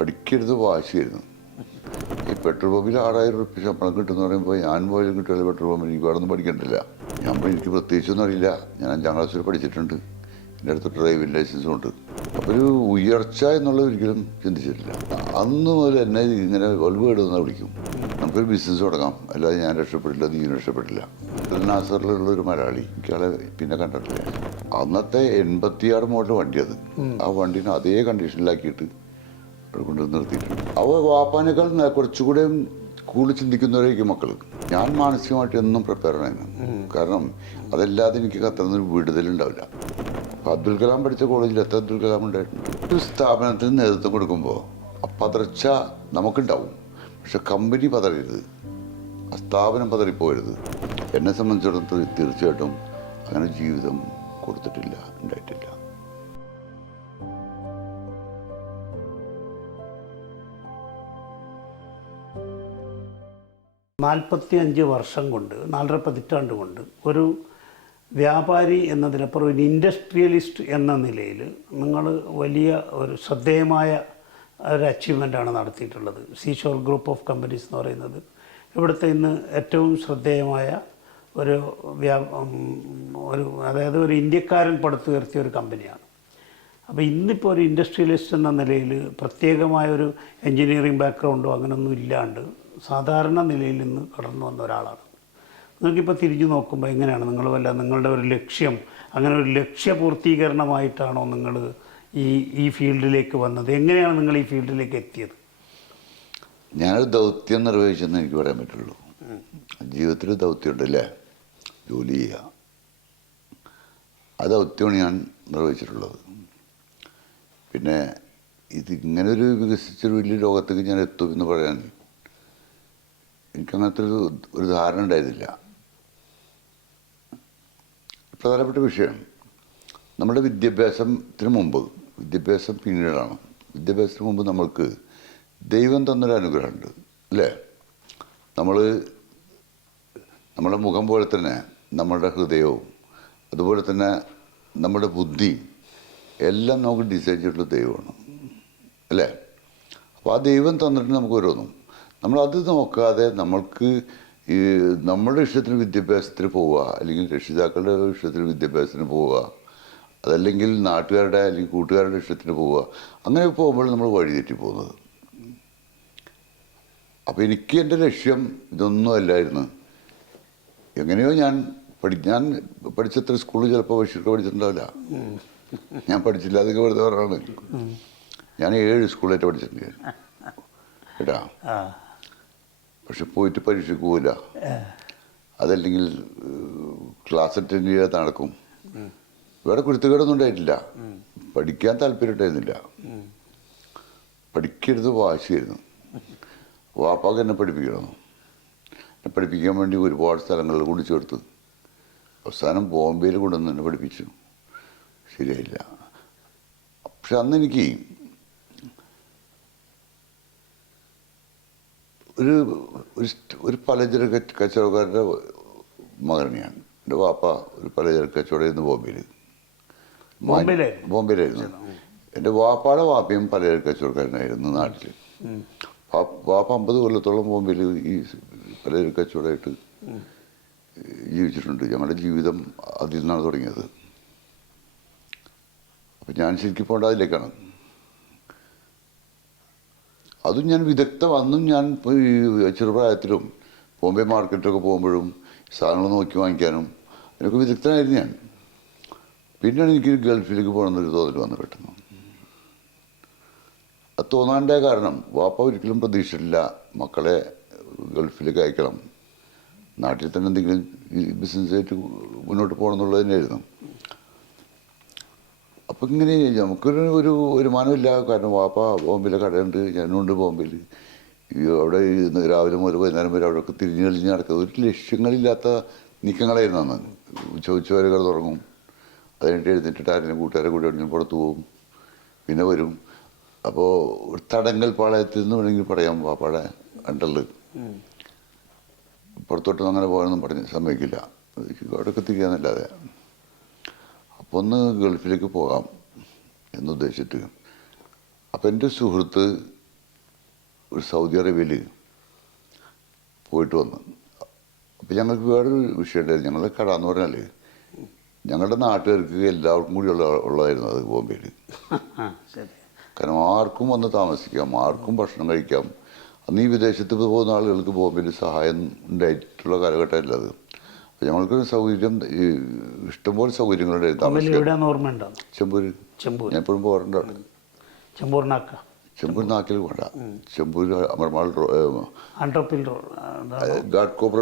പഠിക്കരുത് വാശിയായിരുന്നു. ഈ പെട്രോൾ പമ്പിൽ 6000 റുപ്യ ശമ്പളം കിട്ടുമെന്ന് പറയുമ്പോൾ ഞാൻ പോയാലും കിട്ടില്ല. പെട്രോൾ പമ്പിൽ എനിക്ക് അവിടെ ഒന്നും പഠിക്കണ്ടില്ല. എനിക്ക് പ്രത്യേകിച്ചൊന്നും അറിയില്ല. ഞാൻ 5ാം ക്ലാസ്സിൽ പഠിച്ചിട്ടുണ്ട്. എൻ്റെ അടുത്ത് ഡ്രൈവിംഗ് ലൈസൻസും ഉണ്ട്. അപ്പോൾ ഒരു ഉയർച്ച എന്നുള്ളത് ഒരിക്കലും ചിന്തിച്ചിട്ടില്ല. അന്ന് മുതൽ എന്നെ ഇങ്ങനെ വലുവേടുന്ന വിളിക്കും. നമുക്കൊരു ബിസിനസ് തുടങ്ങാം, അല്ലാതെ ഞാൻ രക്ഷപ്പെട്ടില്ല, നീ രക്ഷപ്പെട്ടില്ല. നാസറിലുള്ളൊരു മലയാളി, എനിക്കാളെ പിന്നെ കണ്ടിട്ടില്ല. അന്നത്തെ 86 മോഡൽ വണ്ടി അത്. ആ വണ്ടീനെ അതേ കണ്ടീഷനിലാക്കിയിട്ട് അവിടെ കൊണ്ട് നിർത്തിയിട്ടുണ്ട്. വാപ്പാനേക്കാൾ കുറച്ചുകൂടെ കൂടുതൽ ചിന്തിക്കുന്നവരായിരിക്കും മക്കൾ. ഞാൻ മാനസികമായിട്ട് എന്നും പ്രിപ്പയർ ആയിരുന്നു. കാരണം അതല്ലാതെ എനിക്ക് അത്രയൊന്നും വിടുതലുണ്ടാവില്ല. അബ്ദുൽ കലാം പഠിച്ച കോളേജിൽ എത്ര അബ്ദുൽ കലാം ഉണ്ടായിട്ടുണ്ട്. ഒരു സ്ഥാപനത്തിന് നേതൃത്വം കൊടുക്കുമ്പോൾ പതർച്ച നമുക്കുണ്ടാവും. പക്ഷെ കമ്പനി പതറരുത്, ആ സ്ഥാപനം പതറിപ്പോരുത്. എന്നെ സംബന്ധിച്ചിടത്തോളം തീർച്ചയായിട്ടും അങ്ങനെ ജീവിതം കൊടുത്തിട്ടില്ല, ഉണ്ടായിട്ടില്ല. നാൽപ്പത്തിയഞ്ച് വർഷം കൊണ്ട്, 4.5 പതിറ്റാണ്ട് കൊണ്ട് ഒരു വ്യാപാരി എന്നതിനപ്പുറം ഒരു ഇൻഡസ്ട്രിയലിസ്റ്റ് എന്ന നിലയിൽ നിങ്ങൾ വലിയ ഒരു ശ്രദ്ധേയമായ ഒരു അച്ചീവ്മെൻ്റാണ് നടത്തിയിട്ടുള്ളത്. സീഷോർ ഗ്രൂപ്പ് ഓഫ് കമ്പനീസ് എന്ന് പറയുന്നത് ഇവിടുത്തെ ഇന്ന് ഏറ്റവും ശ്രദ്ധേയമായ ഒരു അതായത് ഒരു ഇന്ത്യക്കാരൻ പടുത്തുയർത്തിയ ഒരു കമ്പനിയാണ്. അപ്പോൾ ഇന്നിപ്പോൾ ഒരു ഇൻഡസ്ട്രിയലിസ്റ്റ് എന്ന നിലയിൽ പ്രത്യേകമായൊരു എൻജിനീയറിംഗ് ബാക്ക്ഗ്രൗണ്ടോ അങ്ങനെയൊന്നും ഇല്ലാണ്ട് സാധാരണ നിലയിൽ നിന്ന് കടന്നു വന്ന ഒരാളാണ്. നിങ്ങൾക്കിപ്പോൾ തിരിഞ്ഞു നോക്കുമ്പോൾ എങ്ങനെയാണ് നിങ്ങളുടെ ഒരു ലക്ഷ്യം, അങ്ങനെ ഒരു ലക്ഷ്യപൂർത്തീകരണമായിട്ടാണോ നിങ്ങൾ ഈ ഫീൽഡിലേക്ക് വന്നത്? എങ്ങനെയാണ് നിങ്ങൾ ഈ ഫീൽഡിലേക്ക് എത്തിയത്? ഞാനൊരു ദൗത്യം നിർവഹിച്ചെന്ന് എനിക്ക് പറയാൻ പറ്റുള്ളൂ. ജീവിതത്തിൽ ദൗത്യമുണ്ട് അല്ലേ, ജോലി ചെയ്യുക. ആ ദൗത്യമാണ് ഞാൻ നിർവഹിച്ചിട്ടുള്ളത്. പിന്നെ ഇതിങ്ങനൊരു വികസിച്ചൊരു വലിയ ലോകത്തേക്ക് ഞാൻ എത്തും എന്ന് പറയാൻ എനിക്കങ്ങനത്തെ ഒരു ധാരണ ഉണ്ടായിരുന്നില്ല. പ്രധാനപ്പെട്ട വിഷയം നമ്മുടെ വിദ്യാഭ്യാസത്തിന് മുമ്പ്, വിദ്യാഭ്യാസം പിന്നീടാണ്. വിദ്യാഭ്യാസത്തിന് മുമ്പ് നമ്മൾക്ക് ദൈവം തന്നൊരു അനുഗ്രഹമുണ്ട് അല്ലേ. നമ്മുടെ മുഖം പോലെ തന്നെ നമ്മളുടെ ഹൃദയവും അതുപോലെ തന്നെ നമ്മുടെ ബുദ്ധി എല്ലാം നമുക്ക് ഡിസൈൻ ചെയ്തിട്ടുള്ള ദൈവമാണ് അല്ലേ. അപ്പോൾ ആ ദൈവം തന്നിട്ട് നമുക്ക് ഓരോന്നും നമ്മളത് നോക്കാതെ നമ്മൾക്ക് ഈ നമ്മുടെ ഇഷ്ടത്തിന് വിദ്യാഭ്യാസത്തിന് പോവുക, അല്ലെങ്കിൽ രക്ഷിതാക്കളുടെ ഇഷ്ടത്തിന് വിദ്യാഭ്യാസത്തിന് പോവുക, അതല്ലെങ്കിൽ നാട്ടുകാരുടെ അല്ലെങ്കിൽ കൂട്ടുകാരുടെ ഇഷ്ടത്തിന് പോവുക, അങ്ങനെ പോകുമ്പോൾ നമ്മൾ വഴിതെറ്റി പോകുന്നത്. അപ്പോൾ എനിക്ക് എൻ്റെ ലക്ഷ്യം ഇതൊന്നും അല്ലായിരുന്നു. എങ്ങനെയോ ഞാൻ പഠിച്ചത്ര സ്കൂളിൽ ചിലപ്പോൾ ബഷീർക്ക് പഠിച്ചിട്ടുണ്ടാവില്ല. ഞാൻ പഠിച്ചില്ല, അതൊക്കെ വെറുതെ പറഞ്ഞാണ്. ഞാൻ 7 സ്കൂളിലായിട്ട് പഠിച്ചിട്ടുണ്ട് കേട്ടാ. പക്ഷെ പോയിട്ട് പരീക്ഷയ്ക്ക് പോവില്ല, അതല്ലെങ്കിൽ ക്ലാസ് അറ്റൻഡ് ചെയ്യാതെ നടക്കും. വേറെ കുരുത്തുകേടൊന്നും ഉണ്ടായിട്ടില്ല. പഠിക്കാൻ താല്പര്യം ഉണ്ടായിരുന്നില്ല. പഠിക്കരുത് വാശിയായിരുന്നു. വാപ്പാക്ക് എന്നെ പഠിപ്പിക്കണം. എന്നെ പഠിപ്പിക്കാൻ വേണ്ടി ഒരുപാട് സ്ഥലങ്ങളിൽ കൂടി ചേർത്ത് അവസാനം ബോംബെയിൽ കൊണ്ടുവന്ന് എന്നെ പഠിപ്പിച്ചു. ശരിയായില്ല. പക്ഷെ അന്ന് എനിക്ക് ഒരു പലചരക്ക് കച്ചവടക്കാരുടെ മകനാണ് ഞാൻ. എൻ്റെ വാപ്പ ഒരു പലചരക്ക് കച്ചവടമായിരുന്നു ബോംബെയിലായിരുന്നു. എൻ്റെ വാപ്പയുടെ വാപ്പയും പലചരക്ക് കച്ചവടക്കാരനായിരുന്നു നാട്ടിൽ. വാപ്പ 50 കൊല്ലത്തോളം ബോംബെയിൽ ഈ പലചരക്ക് കച്ചവടമായിട്ട് ജീവിച്ചിട്ടുണ്ട്. ഞങ്ങളുടെ ജീവിതം അതിൽ നിന്നാണ് തുടങ്ങിയത്. അപ്പം ഞാൻ ശരിക്കും പോകേണ്ട അതിലേക്കാണ്. അതും ഞാൻ അന്നും ഞാൻ ചെറുപ്രായത്തിലും ബോംബെ മാർക്കറ്റിലൊക്കെ പോകുമ്പോഴും സാധനങ്ങൾ നോക്കി വാങ്ങിക്കാനും അതിനൊക്കെ വിദഗ്ധനായിരുന്നു ഞാൻ. പിന്നെയാണ് എനിക്ക് ഗൾഫിലേക്ക് പോകണമെന്നൊരു തോന്നൽ വന്നു പെട്ടെന്ന്. അത് തോന്നാൻ്റെ കാരണം വാപ്പ ഒരിക്കലും പ്രതീക്ഷിച്ചിട്ടില്ല മക്കളെ ഗൾഫിലേക്ക് അയക്കണം, നാട്ടിൽ തന്നെ എന്തെങ്കിലും ബിസിനസ്സായിട്ട് മുന്നോട്ട് പോകണം എന്നുള്ളത് തന്നെയായിരുന്നു. അപ്പം ഇങ്ങനെ നമുക്കൊരു വരുമാനമില്ല. കാരണം വാപ്പ ബോംബെയിലെ കടയുണ്ട്, ഞാനുണ്ട് ബോംബെയിൽ. അവിടെ രാവിലെ മുതൽ വൈകുന്നേരം വരെ അവിടെയൊക്കെ തിരിഞ്ഞ് കളിഞ്ഞ് നടക്കുന്നത്. ഒരു ലക്ഷ്യങ്ങളില്ലാത്ത നീക്കങ്ങളായിരുന്നു അന്ന്. ചോദിച്ചവരെ കട തുടങ്ങും, അതിനായിട്ട് എഴുന്നേറ്റിട്ട് ആരെങ്കിലും കൂട്ടുകാരെ കൂടെ എവിടെയും പുറത്തു പോകും, പിന്നെ വരും. അപ്പോൾ ഒരു തടങ്കൽ പാളയത്തിൽ നിന്ന് വേണമെങ്കിൽ പറയാം വാപ്പയുടെ അണ്ടറിൽ. പുറത്തോട്ടൊന്നും അങ്ങനെ പോകാനൊന്നും പറഞ്ഞ് സമ്മതിക്കില്ല, അവിടെയൊക്കെ തിരികാന്നല്ലാതെ. അപ്പോൾ ഒന്ന് ഗൾഫിലേക്ക് പോകാം എന്നുദ്ദേശിച്ചിട്ട്. അപ്പം എൻ്റെ സുഹൃത്ത് ഒരു സൗദി അറേബ്യയിൽ പോയിട്ട് വന്നു. അപ്പം ഞങ്ങൾക്ക് വേറൊരു വിഷയം ഉണ്ടായിരുന്നു. ഞങ്ങളുടെ കട എന്ന് പറഞ്ഞാൽ ഞങ്ങളുടെ നാട്ടുകാർക്ക് എല്ലാവർക്കും കൂടി ഉള്ളതായിരുന്നു അത് ബോംബെയിൽ. കാരണം ആർക്കും വന്ന് താമസിക്കാം, ആർക്കും ഭക്ഷണം കഴിക്കാം. അന്ന് ഈ വിദേശത്ത് പോകുന്ന ആളുകൾക്ക് ബോംബെയിൽ സഹായം ഉണ്ടായിട്ടുള്ള കാലഘട്ടമല്ല അത്. അപ്പം ഞങ്ങൾക്ക് സൗകര്യം, ഇഷ്ടംപോലെ സൗകര്യങ്ങളുണ്ടായിരുന്നു. ചെമ്പൂര്. ഞാൻ എപ്പോഴും പോകാറുണ്ട് അവിടെ. ചെമ്പൂർ നാക്കിൽ വേണ്ട, ചെമ്പൂർ അമർമാൾ ഗാഡ് കോപ്പർ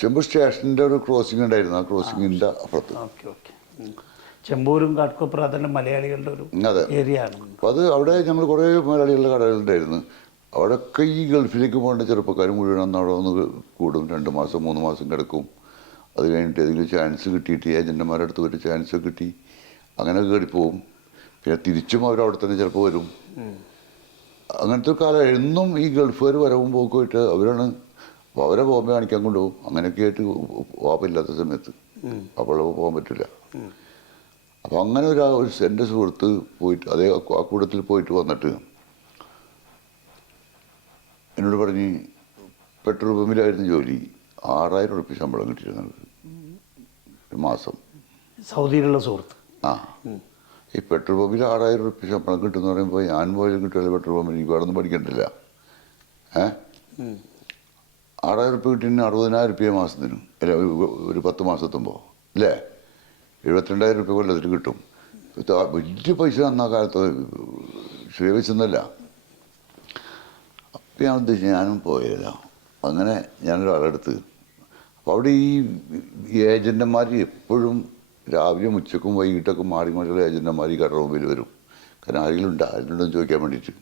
ചെമ്പൂർ സ്റ്റേഷൻ്റെ ഒരു ക്രോസിംഗ് ഉണ്ടായിരുന്നു. ആ ക്രോസിങ്ങിൻ്റെ അപ്പുറത്ത്. ചെമ്പൂരും കാട്ട്കോപ്പർ അതെല്ലാം മലയാളികളുടെ ഒരു ഏരിയ ആണ്. അപ്പോൾ അത് അവിടെ ഞങ്ങൾ കുറേ മലയാളികളുടെ കടകളുണ്ടായിരുന്നു. അവിടെയൊക്കെ ഈ ഗൾഫിലേക്ക് പോകേണ്ട ചെറുപ്പക്കാർ മുഴുവൻ അന്ന് അവിടെ ഒന്ന് കൂടും. 2 മാസം 3 മാസം കിടക്കും. അത് കഴിഞ്ഞിട്ട് ഏതെങ്കിലും ചാൻസ് കിട്ടിയിട്ട് ഏജൻറ്റന്മാരുടെ അടുത്ത് പോയിട്ട് ചാൻസ് കിട്ടി അങ്ങനെ കയറിപ്പോവും. പിന്നെ തിരിച്ചും അവരവിടെ തന്നെ ചിലപ്പോൾ വരും. അങ്ങനത്തെ ഒരു കാലം. എന്നും ഈ ഗൾഫുകാർ വരവും പോയിട്ട് അവരാണ് അവരെ ബോംബെ കാണിക്കാൻ കൊണ്ടുപോകും. അങ്ങനെയൊക്കെ ആയിട്ട് വാപ്പില്ലാത്ത സമയത്ത് അപ്പോൾ പോകാൻ പറ്റില്ല. അപ്പോൾ അങ്ങനെ ഒരു എൻ്റെ സുഹൃത്ത് പോയിട്ട് അതേ ആ കൂട്ടത്തിൽ പോയിട്ട് വന്നിട്ട് എന്നോട് പറഞ്ഞ് പെട്രോൾ പമ്പിലായിരുന്നു ജോലി. 6000 ഉറുപ്പിക ശമ്പളം കിട്ടിയിരുന്നത് ഒരു മാസം. സൗദിയിലുള്ള സുഹൃത്ത്. ആ, ഈ പെട്രോൾ പമ്പിൽ 6000 ഉറുപ്പിക ശമ്പളം കിട്ടുമെന്ന് പറയുമ്പോൾ ഞാൻ പോയാലും കിട്ടില്ല. പെട്രോൾ പമ്പിൽ എനിക്ക് അവിടെ ഒന്നും പഠിക്കണ്ടില്ല. 6000 ഉറുപ്പിക കിട്ടിന് 60,000 ഉറുപ്പിക മാസത്തിനും അല്ല ഒരു 10 മാസത്തുമ്പോൾ അല്ലേ 72,000 ഉറുപ്പിക കൊല്ലത്തിന് കിട്ടും. വലിയ പൈസ അന്ന കാലത്ത് ശ്രീവച്ചൊന്നുമല്ല. അപ്പം ഞാൻ ഉദ്ദേശിച്ചു ഞാനും പോയില്ല. അങ്ങനെ ഞാനൊരാളെടുത്ത്. അപ്പോൾ അവിടെ ഈ ഏജൻറ്റന്മാർ എപ്പോഴും രാവിലെ ഉച്ചക്കും വൈകിട്ടൊക്കെ മാറി മാറിയുള്ള ഏജൻറ്റന്മാർ ഈ കടയുടെ മുമ്പിൽ വരും. കാരണം ആരെങ്കിലും ഉണ്ടോ ചോദിക്കാൻ വേണ്ടിയിട്ട്.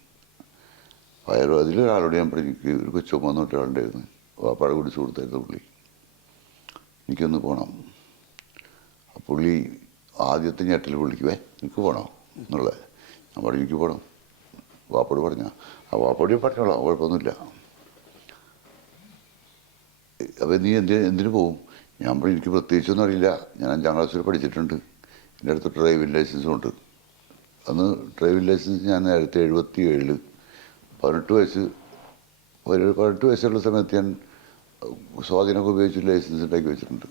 അതിലൊരാളോട് ഞാൻ പറഞ്ഞു, എനിക്ക് ഒരു കൊച്ചും വന്നിട്ട് ഒരാളുണ്ടായിരുന്നു, വാപ്പാടെ കുടിച്ച് കൊടുത്തായിരുന്നു പുള്ളി, എനിക്കൊന്ന് പോകണം. പുള്ളി ആദ്യത്തെ ഞെട്ടൽ പുള്ളിക്കുവേ എനിക്ക് പോകണോ എന്നുള്ളത്. ഞാൻ പറഞ്ഞു എനിക്ക് പോകണം. വാപ്പോട് പറഞ്ഞാൽ ആ വാപ്പോട് പറഞ്ഞോളാം, കുഴപ്പമൊന്നുമില്ല. അപ്പോൾ നീ എന്തിനു പോവും? ഞാൻ പറഞ്ഞു എനിക്ക് പ്രത്യേകിച്ചൊന്നും അറിയില്ല, ഞാൻ 5ാം ക്ലാസ് വരെ പഠിച്ചിട്ടുണ്ട്, എൻ്റെ അടുത്ത് ഡ്രൈവിംഗ് ലൈസൻസും ഉണ്ട്. അന്ന് ഡ്രൈവിംഗ് ലൈസൻസ് ഞാൻ നേരത്തെ 77 18 വയസ്സുള്ള സമയത്ത് ഞാൻ സ്വാധീനമൊക്കെ ഉപയോഗിച്ച് ലൈസൻസ് ഉണ്ടാക്കി വെച്ചിട്ടുണ്ട്.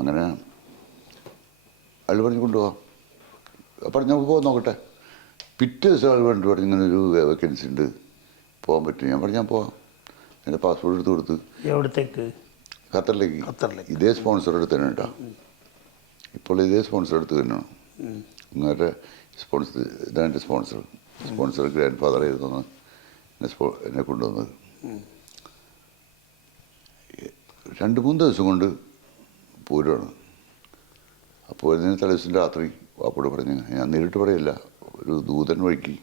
അങ്ങനെ അയാൾ പറഞ്ഞു കൊണ്ടുപോകാം. പറഞ്ഞു നമുക്ക് പോകാൻ നോക്കട്ടെ. പിറ്റേ ദിവസം ആൾ വേണ്ടി പറഞ്ഞു ഇങ്ങനെ ഒരു വേക്കൻസി ഉണ്ട്, പോകാൻ പറ്റും. ഞാൻ പറഞ്ഞു ഞാൻ പോകാം. എൻ്റെ പാസ്പോർട്ട് എടുത്ത് കൊടുത്ത്. എവിടത്തേക്ക്? ഖത്തറിലേക്ക്. ഇതേ സ്പോൺസർ എടുത്ത് തന്നെ കേട്ടോ. ഇപ്പോൾ ഇതേ സ്പോൺസർ എടുത്ത് തന്നെയാണ്. ഇങ്ങനത്തെ സ്പോൺസർ ഇതാണ് എൻ്റെ സ്പോൺസർ ഗ്രാൻഡ് ഫാദർ ആയിരുന്നു എന്നെ കൊണ്ടുവന്നത്. 2-3 ദിവസം കൊണ്ട് പോരുവാണ്. അപ്പോൾ ഇതിന് തലേദിവസം രാത്രി വാപ്പോട് പറഞ്ഞ്, ഞാൻ നേരിട്ട് പറയില്ല, ഒരു ദൂതൻ വഴിക്ക്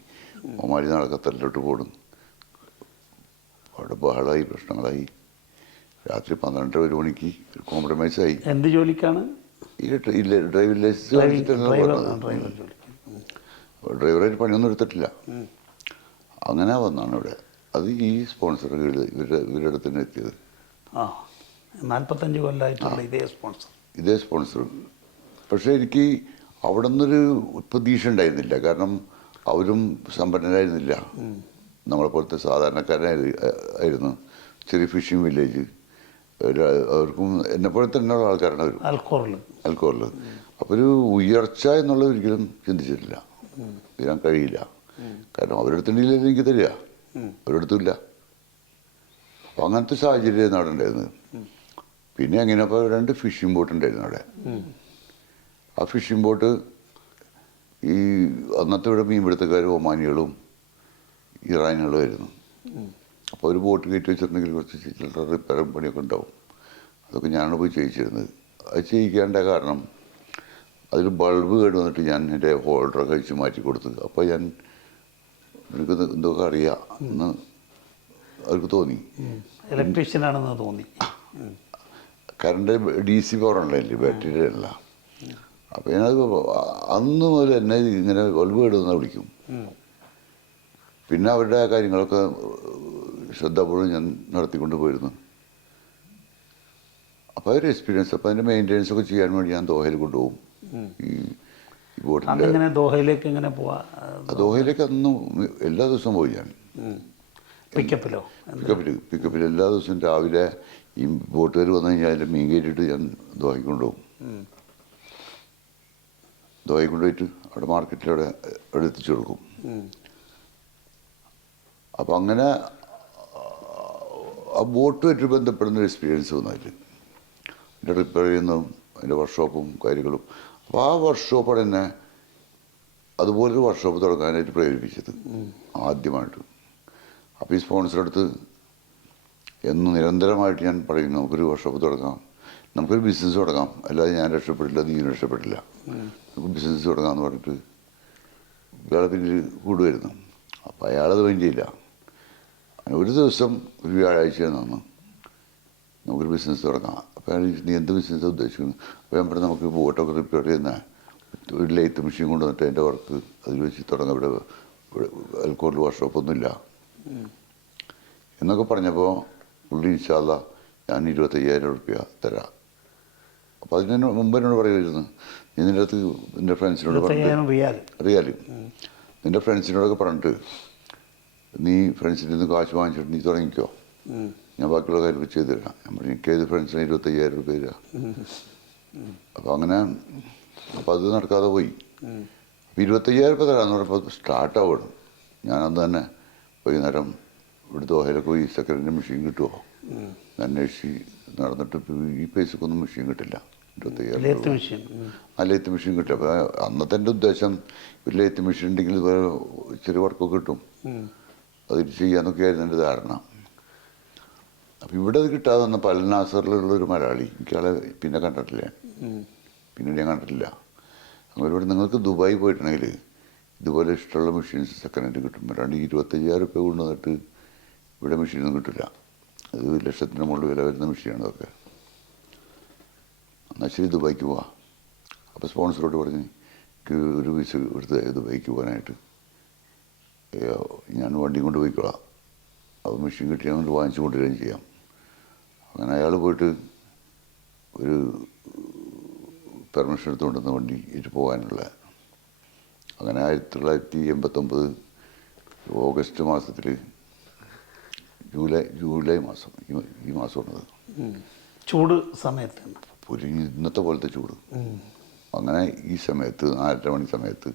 ഒമാരി നാളെ ഖത്തറിലോട്ട് പോടും. അവിടെ ബഹളമായി, പ്രശ്നങ്ങളായി. രാത്രി 12-1 മണിക്ക് കോംപ്രമൈസായി. എന്ത് ജോലിക്കാണ്? ഈ ഡ്രൈവിംഗ് ലൈസൻസ് ഡ്രൈവറായിട്ട് പണിയൊന്നും എടുത്തിട്ടില്ല. അങ്ങനെ വന്നാണ് ഇവിടെ. അത് ഈ സ്പോൺസർ ഇവരുടെ അടുത്ത് തന്നെ എത്തിയത്. 45 കൊല്ലമായിട്ടുള്ള ഇതേ സ്പോൺസർ. പക്ഷേ എനിക്ക് അവിടെ നിന്നൊരു പ്രതീക്ഷ ഉണ്ടായിരുന്നില്ല. കാരണം അവരും സമ്പന്നരായിരുന്നില്ല, നമ്മളെപ്പോലത്തെ സാധാരണക്കാരായിരുന്നു. ചെറിയ ഫിഷിംഗ് വില്ലേജ്. അവർക്കും എന്നെപ്പോലെ തന്നെയുള്ള ആൾക്കാരാണ് അവർ. അൽക്കോറിൽ. അപ്പോൾ ഒരു ഉയർച്ച എന്നുള്ളത് ഒരിക്കലും ചിന്തിച്ചിട്ടില്ല. വരാൻ കഴിയില്ല. കാരണം അവരുടെ അടുത്തുണ്ടെങ്കിൽ എനിക്ക് തരിക, അവരടുത്തില്ല. അപ്പോൾ അങ്ങനത്തെ സാഹചര്യം അവിടെ ഉണ്ടായിരുന്നത്. പിന്നെ അങ്ങനെ അപ്പോൾ 2 ഫിഷിംഗ് ബോട്ട് ഉണ്ടായിരുന്നു അവിടെ. ആ ഫിഷിംഗ് ബോട്ട് ഈ അന്നത്തെ ഇവിടെ മീൻപിടുത്തക്കാരും ഒമാനികളും ഇറാനികളും ആയിരുന്നു. അപ്പോൾ ഒരു ബോട്ട് കയറ്റി വെച്ചിട്ടുണ്ടെങ്കിൽ കുറച്ച് ചില്ലറ റിപ്പയറും പണിയൊക്കെ ഉണ്ടാവും. അതൊക്കെ ഞാനാണ് പോയി ചെയ്യിച്ചിരുന്നത്. അത് ചെയ്യിക്കേണ്ട കാരണം അതിൽ ബൾബ് കേട് വന്നിട്ട് ഞാൻ എൻ്റെ ഹോൾഡറൊക്കെ കഴിച്ച് മാറ്റി കൊടുത്തു. അപ്പോൾ ഞാൻ എനിക്ക് എന്തൊക്കെ അറിയാം എന്ന് അവർക്ക് തോന്നി. ഇലക്ട്രീഷ്യനാണെന്ന് തോന്നി. കറണ്ട് DC പവർ ഉണ്ടല്ലേ, ബാറ്ററിയുടെ അല്ല. അപ്പോൾ ഞാനത് അന്ന് മുതൽ എന്നെ ഇങ്ങനെ ബൾബ് കേട് വന്നാൽ വിളിക്കും. പിന്നെ അവരുടെ ആ കാര്യങ്ങളൊക്കെ ശ്രദ്ധാപൂർവ്വം ഞാൻ നടത്തിക്കൊണ്ട് പോയിരുന്നു. അപ്പോൾ അതൊരു എക്സ്പീരിയൻസ്. അപ്പോൾ അതിൻ്റെ മെയിൻ്റെനൻസൊക്കെ ചെയ്യാൻ വേണ്ടി ഞാൻ ദോഹയിൽ കൊണ്ടുപോകും. ഈ ഈ ബോട്ടിൻ്റെ അന്നിങ്ങനെ ദോഹയിലേക്ക് എങ്ങനെ പോവാ? ദോഹയിലേക്ക് അന്നും എല്ലാ ദിവസവും പോയി ഞാൻ. പിക്കപ്പിലോ? പിക്കപ്പിൽ എല്ലാ ദിവസവും രാവിലെ ഈ ബോട്ടുകാർ വന്നു കഴിഞ്ഞാൽ അതിൻ്റെ മീൻ കയറ്റിയിട്ട് ഞാൻ ദോഹയ്ക്ക് കൊണ്ടുപോകും. ദോഹയ്ക്ക് കൊണ്ടുപോയിട്ട് അവിടെ മാർക്കറ്റിൽ അവിടെ എത്തിച്ചു കൊടുക്കും. അപ്പം അങ്ങനെ ആ ബോട്ടുമായിട്ട് ബന്ധപ്പെടുന്ന ഒരു എക്സ്പീരിയൻസ് വന്നതിൽ എൻ്റെ റിപ്പയർ ചെയ്യുന്നതും അതിൻ്റെ വർക്ക്ഷോപ്പും കാര്യങ്ങളും. അപ്പോൾ ആ വർക്ക്ഷോപ്പാണ് എന്നെ അതുപോലൊരു വർക്ക്ഷോപ്പ് തുടങ്ങാനായിട്ട് പ്രേരിപ്പിച്ചത് ആദ്യമായിട്ട്. അപ്പോൾ ഈ സ്പോൺസറെടുത്ത് എന്നും നിരന്തരമായിട്ട് ഞാൻ പറയുന്നു, നമുക്കൊരു വർക്ക്ഷോപ്പ് തുടങ്ങാം, നമുക്കൊരു ബിസിനസ് തുടങ്ങാം, അല്ലാതെ ഞാൻ രക്ഷപ്പെട്ടില്ല, നീയും രക്ഷപ്പെട്ടില്ല, നമുക്ക് ബിസിനസ് തുടങ്ങാമെന്ന് പറഞ്ഞിട്ട് ഇയാളെ പിന്നിൽ കൂടുമായിരുന്നു. അപ്പോൾ അയാളത് മൈൻഡ് ചെയ്യില്ല. ഒരു ദിവസം ഒരു വ്യാഴാഴ്ചയാണ് തന്നു, നമുക്കൊരു ബിസിനസ് തുടങ്ങാം. അപ്പോൾ അയാൾ നീ എന്ത് ബിസിനസ്സാണ് ഉദ്ദേശിക്കുന്നത്? അപ്പോൾ ഞാൻ പറഞ്ഞു, നമുക്ക് ബോട്ടൊക്കെ റിപ്പയർ ചെയ്യുന്ന ഒരു ലെയ്ത്ത് മെഷീൻ കൊണ്ടുവന്നിട്ട് അതിൻ്റെ വർക്ക് അതിൽ വെച്ച് തുടങ്ങാം, ഇവിടെ അൽക്കോറിൽ വർക്ക്ഷോപ്പൊന്നുമില്ല എന്നൊക്കെ പറഞ്ഞപ്പോൾ പുള്ളി ഇൻഷാ അല്ലാ ഞാൻ 25,000 റുപ്യ തരാം. അപ്പോൾ അതിന് മുമ്പ് എന്നോട് പറയുമായിരുന്നു, നീ നിൻ്റെ അടുത്ത് നിൻ്റെ ഫ്രണ്ട്സിനോട് പറഞ്ഞിട്ട് റിയാലും നിൻ്റെ ഫ്രണ്ട്സിനോടൊക്കെ പറഞ്ഞിട്ട് നീ ഫ്രണ്ട്സിൻ്റെ നിന്ന് കാശ് വാങ്ങിച്ചിട്ട് നീ തുടങ്ങിക്കോ, ഞാൻ ബാക്കിയുള്ള കാര്യങ്ങൾ ചെയ്തു തരാം. ഞാൻ പറഞ്ഞു, എനിക്കേത് ഫ്രണ്ട്സിന് 25,000 റുപ്യ തരാം. അപ്പോൾ അങ്ങനെ അപ്പോൾ അത് നടക്കാതെ പോയി. അപ്പോൾ 25,000 റുപ്യ തരാമെന്ന് പറഞ്ഞപ്പോൾ സ്റ്റാർട്ടാവണം. ഞാനന്ന് തന്നെ വൈകുന്നേരം ഇവിടെ ദോഹയിലൊക്കെ പോയി സെക്കൻഡ് മെഷീൻ കിട്ടുമോ അന്വേഷിച്ച് നടന്നിട്ട് ഈ പൈസക്കൊന്നും മെഷീൻ കിട്ടില്ല. 25,000 ആ ലെയ്ത്ത് മെഷീൻ കിട്ടും. അപ്പോൾ അന്നത്തെ എൻ്റെ ഉദ്ദേശം ഒരു ലെയ്ത്ത് മെഷീൻ ഉണ്ടെങ്കിൽ ചെറിയ വർക്കൊക്കെ കിട്ടും, അതിൽ ചെയ്യാന്നൊക്കെ ആയിരുന്നു എൻ്റെ ധാരണ. അപ്പോൾ ഇവിടെ അത് കിട്ടാതെ വന്നപ്പോൾ അൽ നാസറിലുള്ളൊരു മലയാളി, എനിക്കാളെ പിന്നെ കണ്ടിട്ടില്ല, പിന്നീട് ഞാൻ കണ്ടിട്ടില്ല. അങ്ങനെ നിങ്ങൾക്ക് ദുബായി പോയിട്ടുണ്ടെങ്കിൽ ഇതുപോലെ ഇഷ്ടമുള്ള മെഷീൻസ് സെക്കൻഡ് ഹാൻഡ് കിട്ടും. 25,000 റുപ്യ കൊണ്ടുവന്നിട്ട് ഇവിടെ മെഷീനൊന്നും കിട്ടില്ല. അത് 1,00,000 മുകളിൽ വില വരുന്ന മെഷീനാണ് അതൊക്കെ. എന്നാൽ ശരി ദുബായിക്ക് പോവാം. അപ്പോൾ സ്പോൺസറോട് പറഞ്ഞ് എനിക്ക് ഒരു വിസ എടുത്ത് ദുബായിക്ക് പോകാനായിട്ട് ഞാൻ വണ്ടി കൊണ്ട് പോയിക്കോളാം, അപ്പോൾ മെഷീൻ കിട്ടി അങ്ങോട്ട് വാങ്ങിച്ചു കൊണ്ടുവരികയും ചെയ്യാം. അങ്ങനെ അയാൾ പോയിട്ട് ഒരു പെർമിഷൻ എടുത്തുകൊണ്ടുവന്ന വണ്ടി ഇട്ട് പോകാനുള്ള. അങ്ങനെ 1989 ഓഗസ്റ്റ് മാസത്തിൽ ജൂലൈ മാസം ഈ മാസമാണത്, ചൂട് സമയത്ത് ഒരു ഇന്നത്തെ പോലത്തെ ചൂട്. അങ്ങനെ ഈ സമയത്ത് 4:30 മണി സമയത്ത്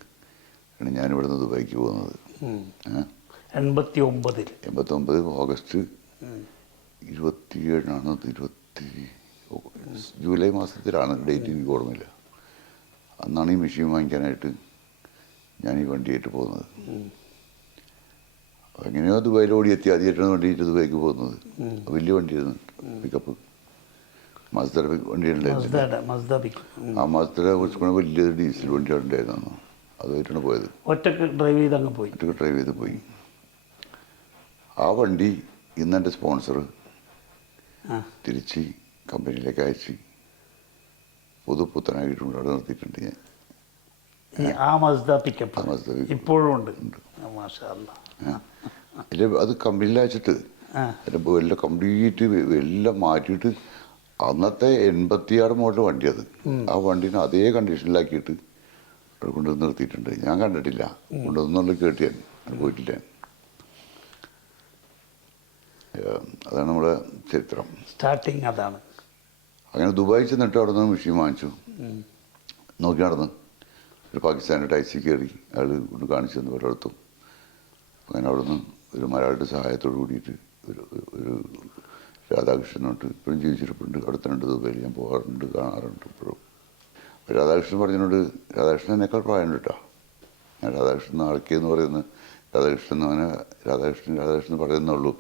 ആണ് ഞാനിവിടുന്ന് ദുബായിക്ക് പോകുന്നത്. 89 ഓഗസ്റ്റ് 27 ജൂലൈ മാസത്തിലാണ്, ഡേറ്റ് എനിക്ക് ഓർമ്മയില്ല. അന്നാണ് ഈ മെഷീൻ വാങ്ങിക്കാനായിട്ട് ഞാൻ ഈ വണ്ടിയായിട്ട് പോകുന്നത്. എങ്ങനെയോ ദുബായിൽ ഓടിയെത്തി, ആദ്യമായിട്ടാണ് വണ്ടിയിട്ട് ദുബായിക്ക് പോകുന്നത്. വലിയ വണ്ടിയായിരുന്നു, പിക്കപ്പ് മസ്ദയുടെ വണ്ടി ഉണ്ടായിരുന്നു. ആ മസ്ദയുടെ കുറച്ചുകൂടെ വലിയൊരു ഡീസൽ വണ്ടി ഉണ്ടായിരുന്നു, അതുമായിട്ടാണ് പോയത്. ഒറ്റക്ക് ഡ്രൈവ് ചെയ്ത് പോയി. ആ വണ്ടി ഇന്ന് എൻ്റെ സ്പോൺസർ തിരിച്ച് കമ്പനിയിലേക്ക് അയച്ച് പുത്തനായിട്ടുണ്ട് അവിടെ നിർത്തിയിട്ടുണ്ട് ഞാൻ. ആ മസ്ദ പിക്കപ്പ് ഇപ്പോഴും ഉണ്ട്. അത് കമ്പനിയിൽ അയച്ചിട്ട് എല്ലാം കംപ്ലീറ്റ് എല്ലാം മാറ്റിയിട്ട് അന്നത്തെ 86 മോഡൽ വണ്ടി അത്. ആ വണ്ടീനെ അതേ കണ്ടീഷനിലാക്കിയിട്ട് അവിടെ കൊണ്ടുവന്ന് നിർത്തിയിട്ടുണ്ട്. ഞാൻ കണ്ടിട്ടില്ല, കൊണ്ടുവന്നുള്ള കേട്ട് ഞാൻ പോയിട്ടില്ല. അതാണ് നമ്മുടെ ചരിത്രം. സ്റ്റാർട്ടിങ് അതാണ്. അങ്ങനെ ദുബായി ചെന്നിട്ട് അവിടെ നിന്ന് മെഷീൻ വാങ്ങിച്ചു, നോക്കി നടന്ന് ഒരു പാകിസ്ഥാൻ്റെ ടാക്സി കയറി അയാൾ കൊണ്ട് കാണിച്ചു തന്നു പലയിടത്തും. അങ്ങനെ അവിടെ നിന്ന് ഒരു മലയാളിയുടെ സഹായത്തോട് കൂടിയിട്ട് ഒരു രാധാകൃഷ്ണനോട്ട് ഇപ്പോഴും ജീവിച്ചിരിപ്പുണ്ട്. അവിടെ തന്നെ ഉണ്ട് ദുബായിൽ, ഞാൻ പോകാറുണ്ട്, കാണാറുണ്ട് ഇപ്പോഴും. രാധാകൃഷ്ണൻ പറഞ്ഞതിനോട്, രാധാകൃഷ്ണൻ എന്നേക്കാൾ പ്രായമുണ്ട് കേട്ടോ. ഞാൻ രാധാകൃഷ്ണൻ ആൾക്കെന്ന് പറയുന്ന രാധാകൃഷ്ണൻ അവനെ രാധാകൃഷ്ണൻ പറയുന്നുള്ളൂ,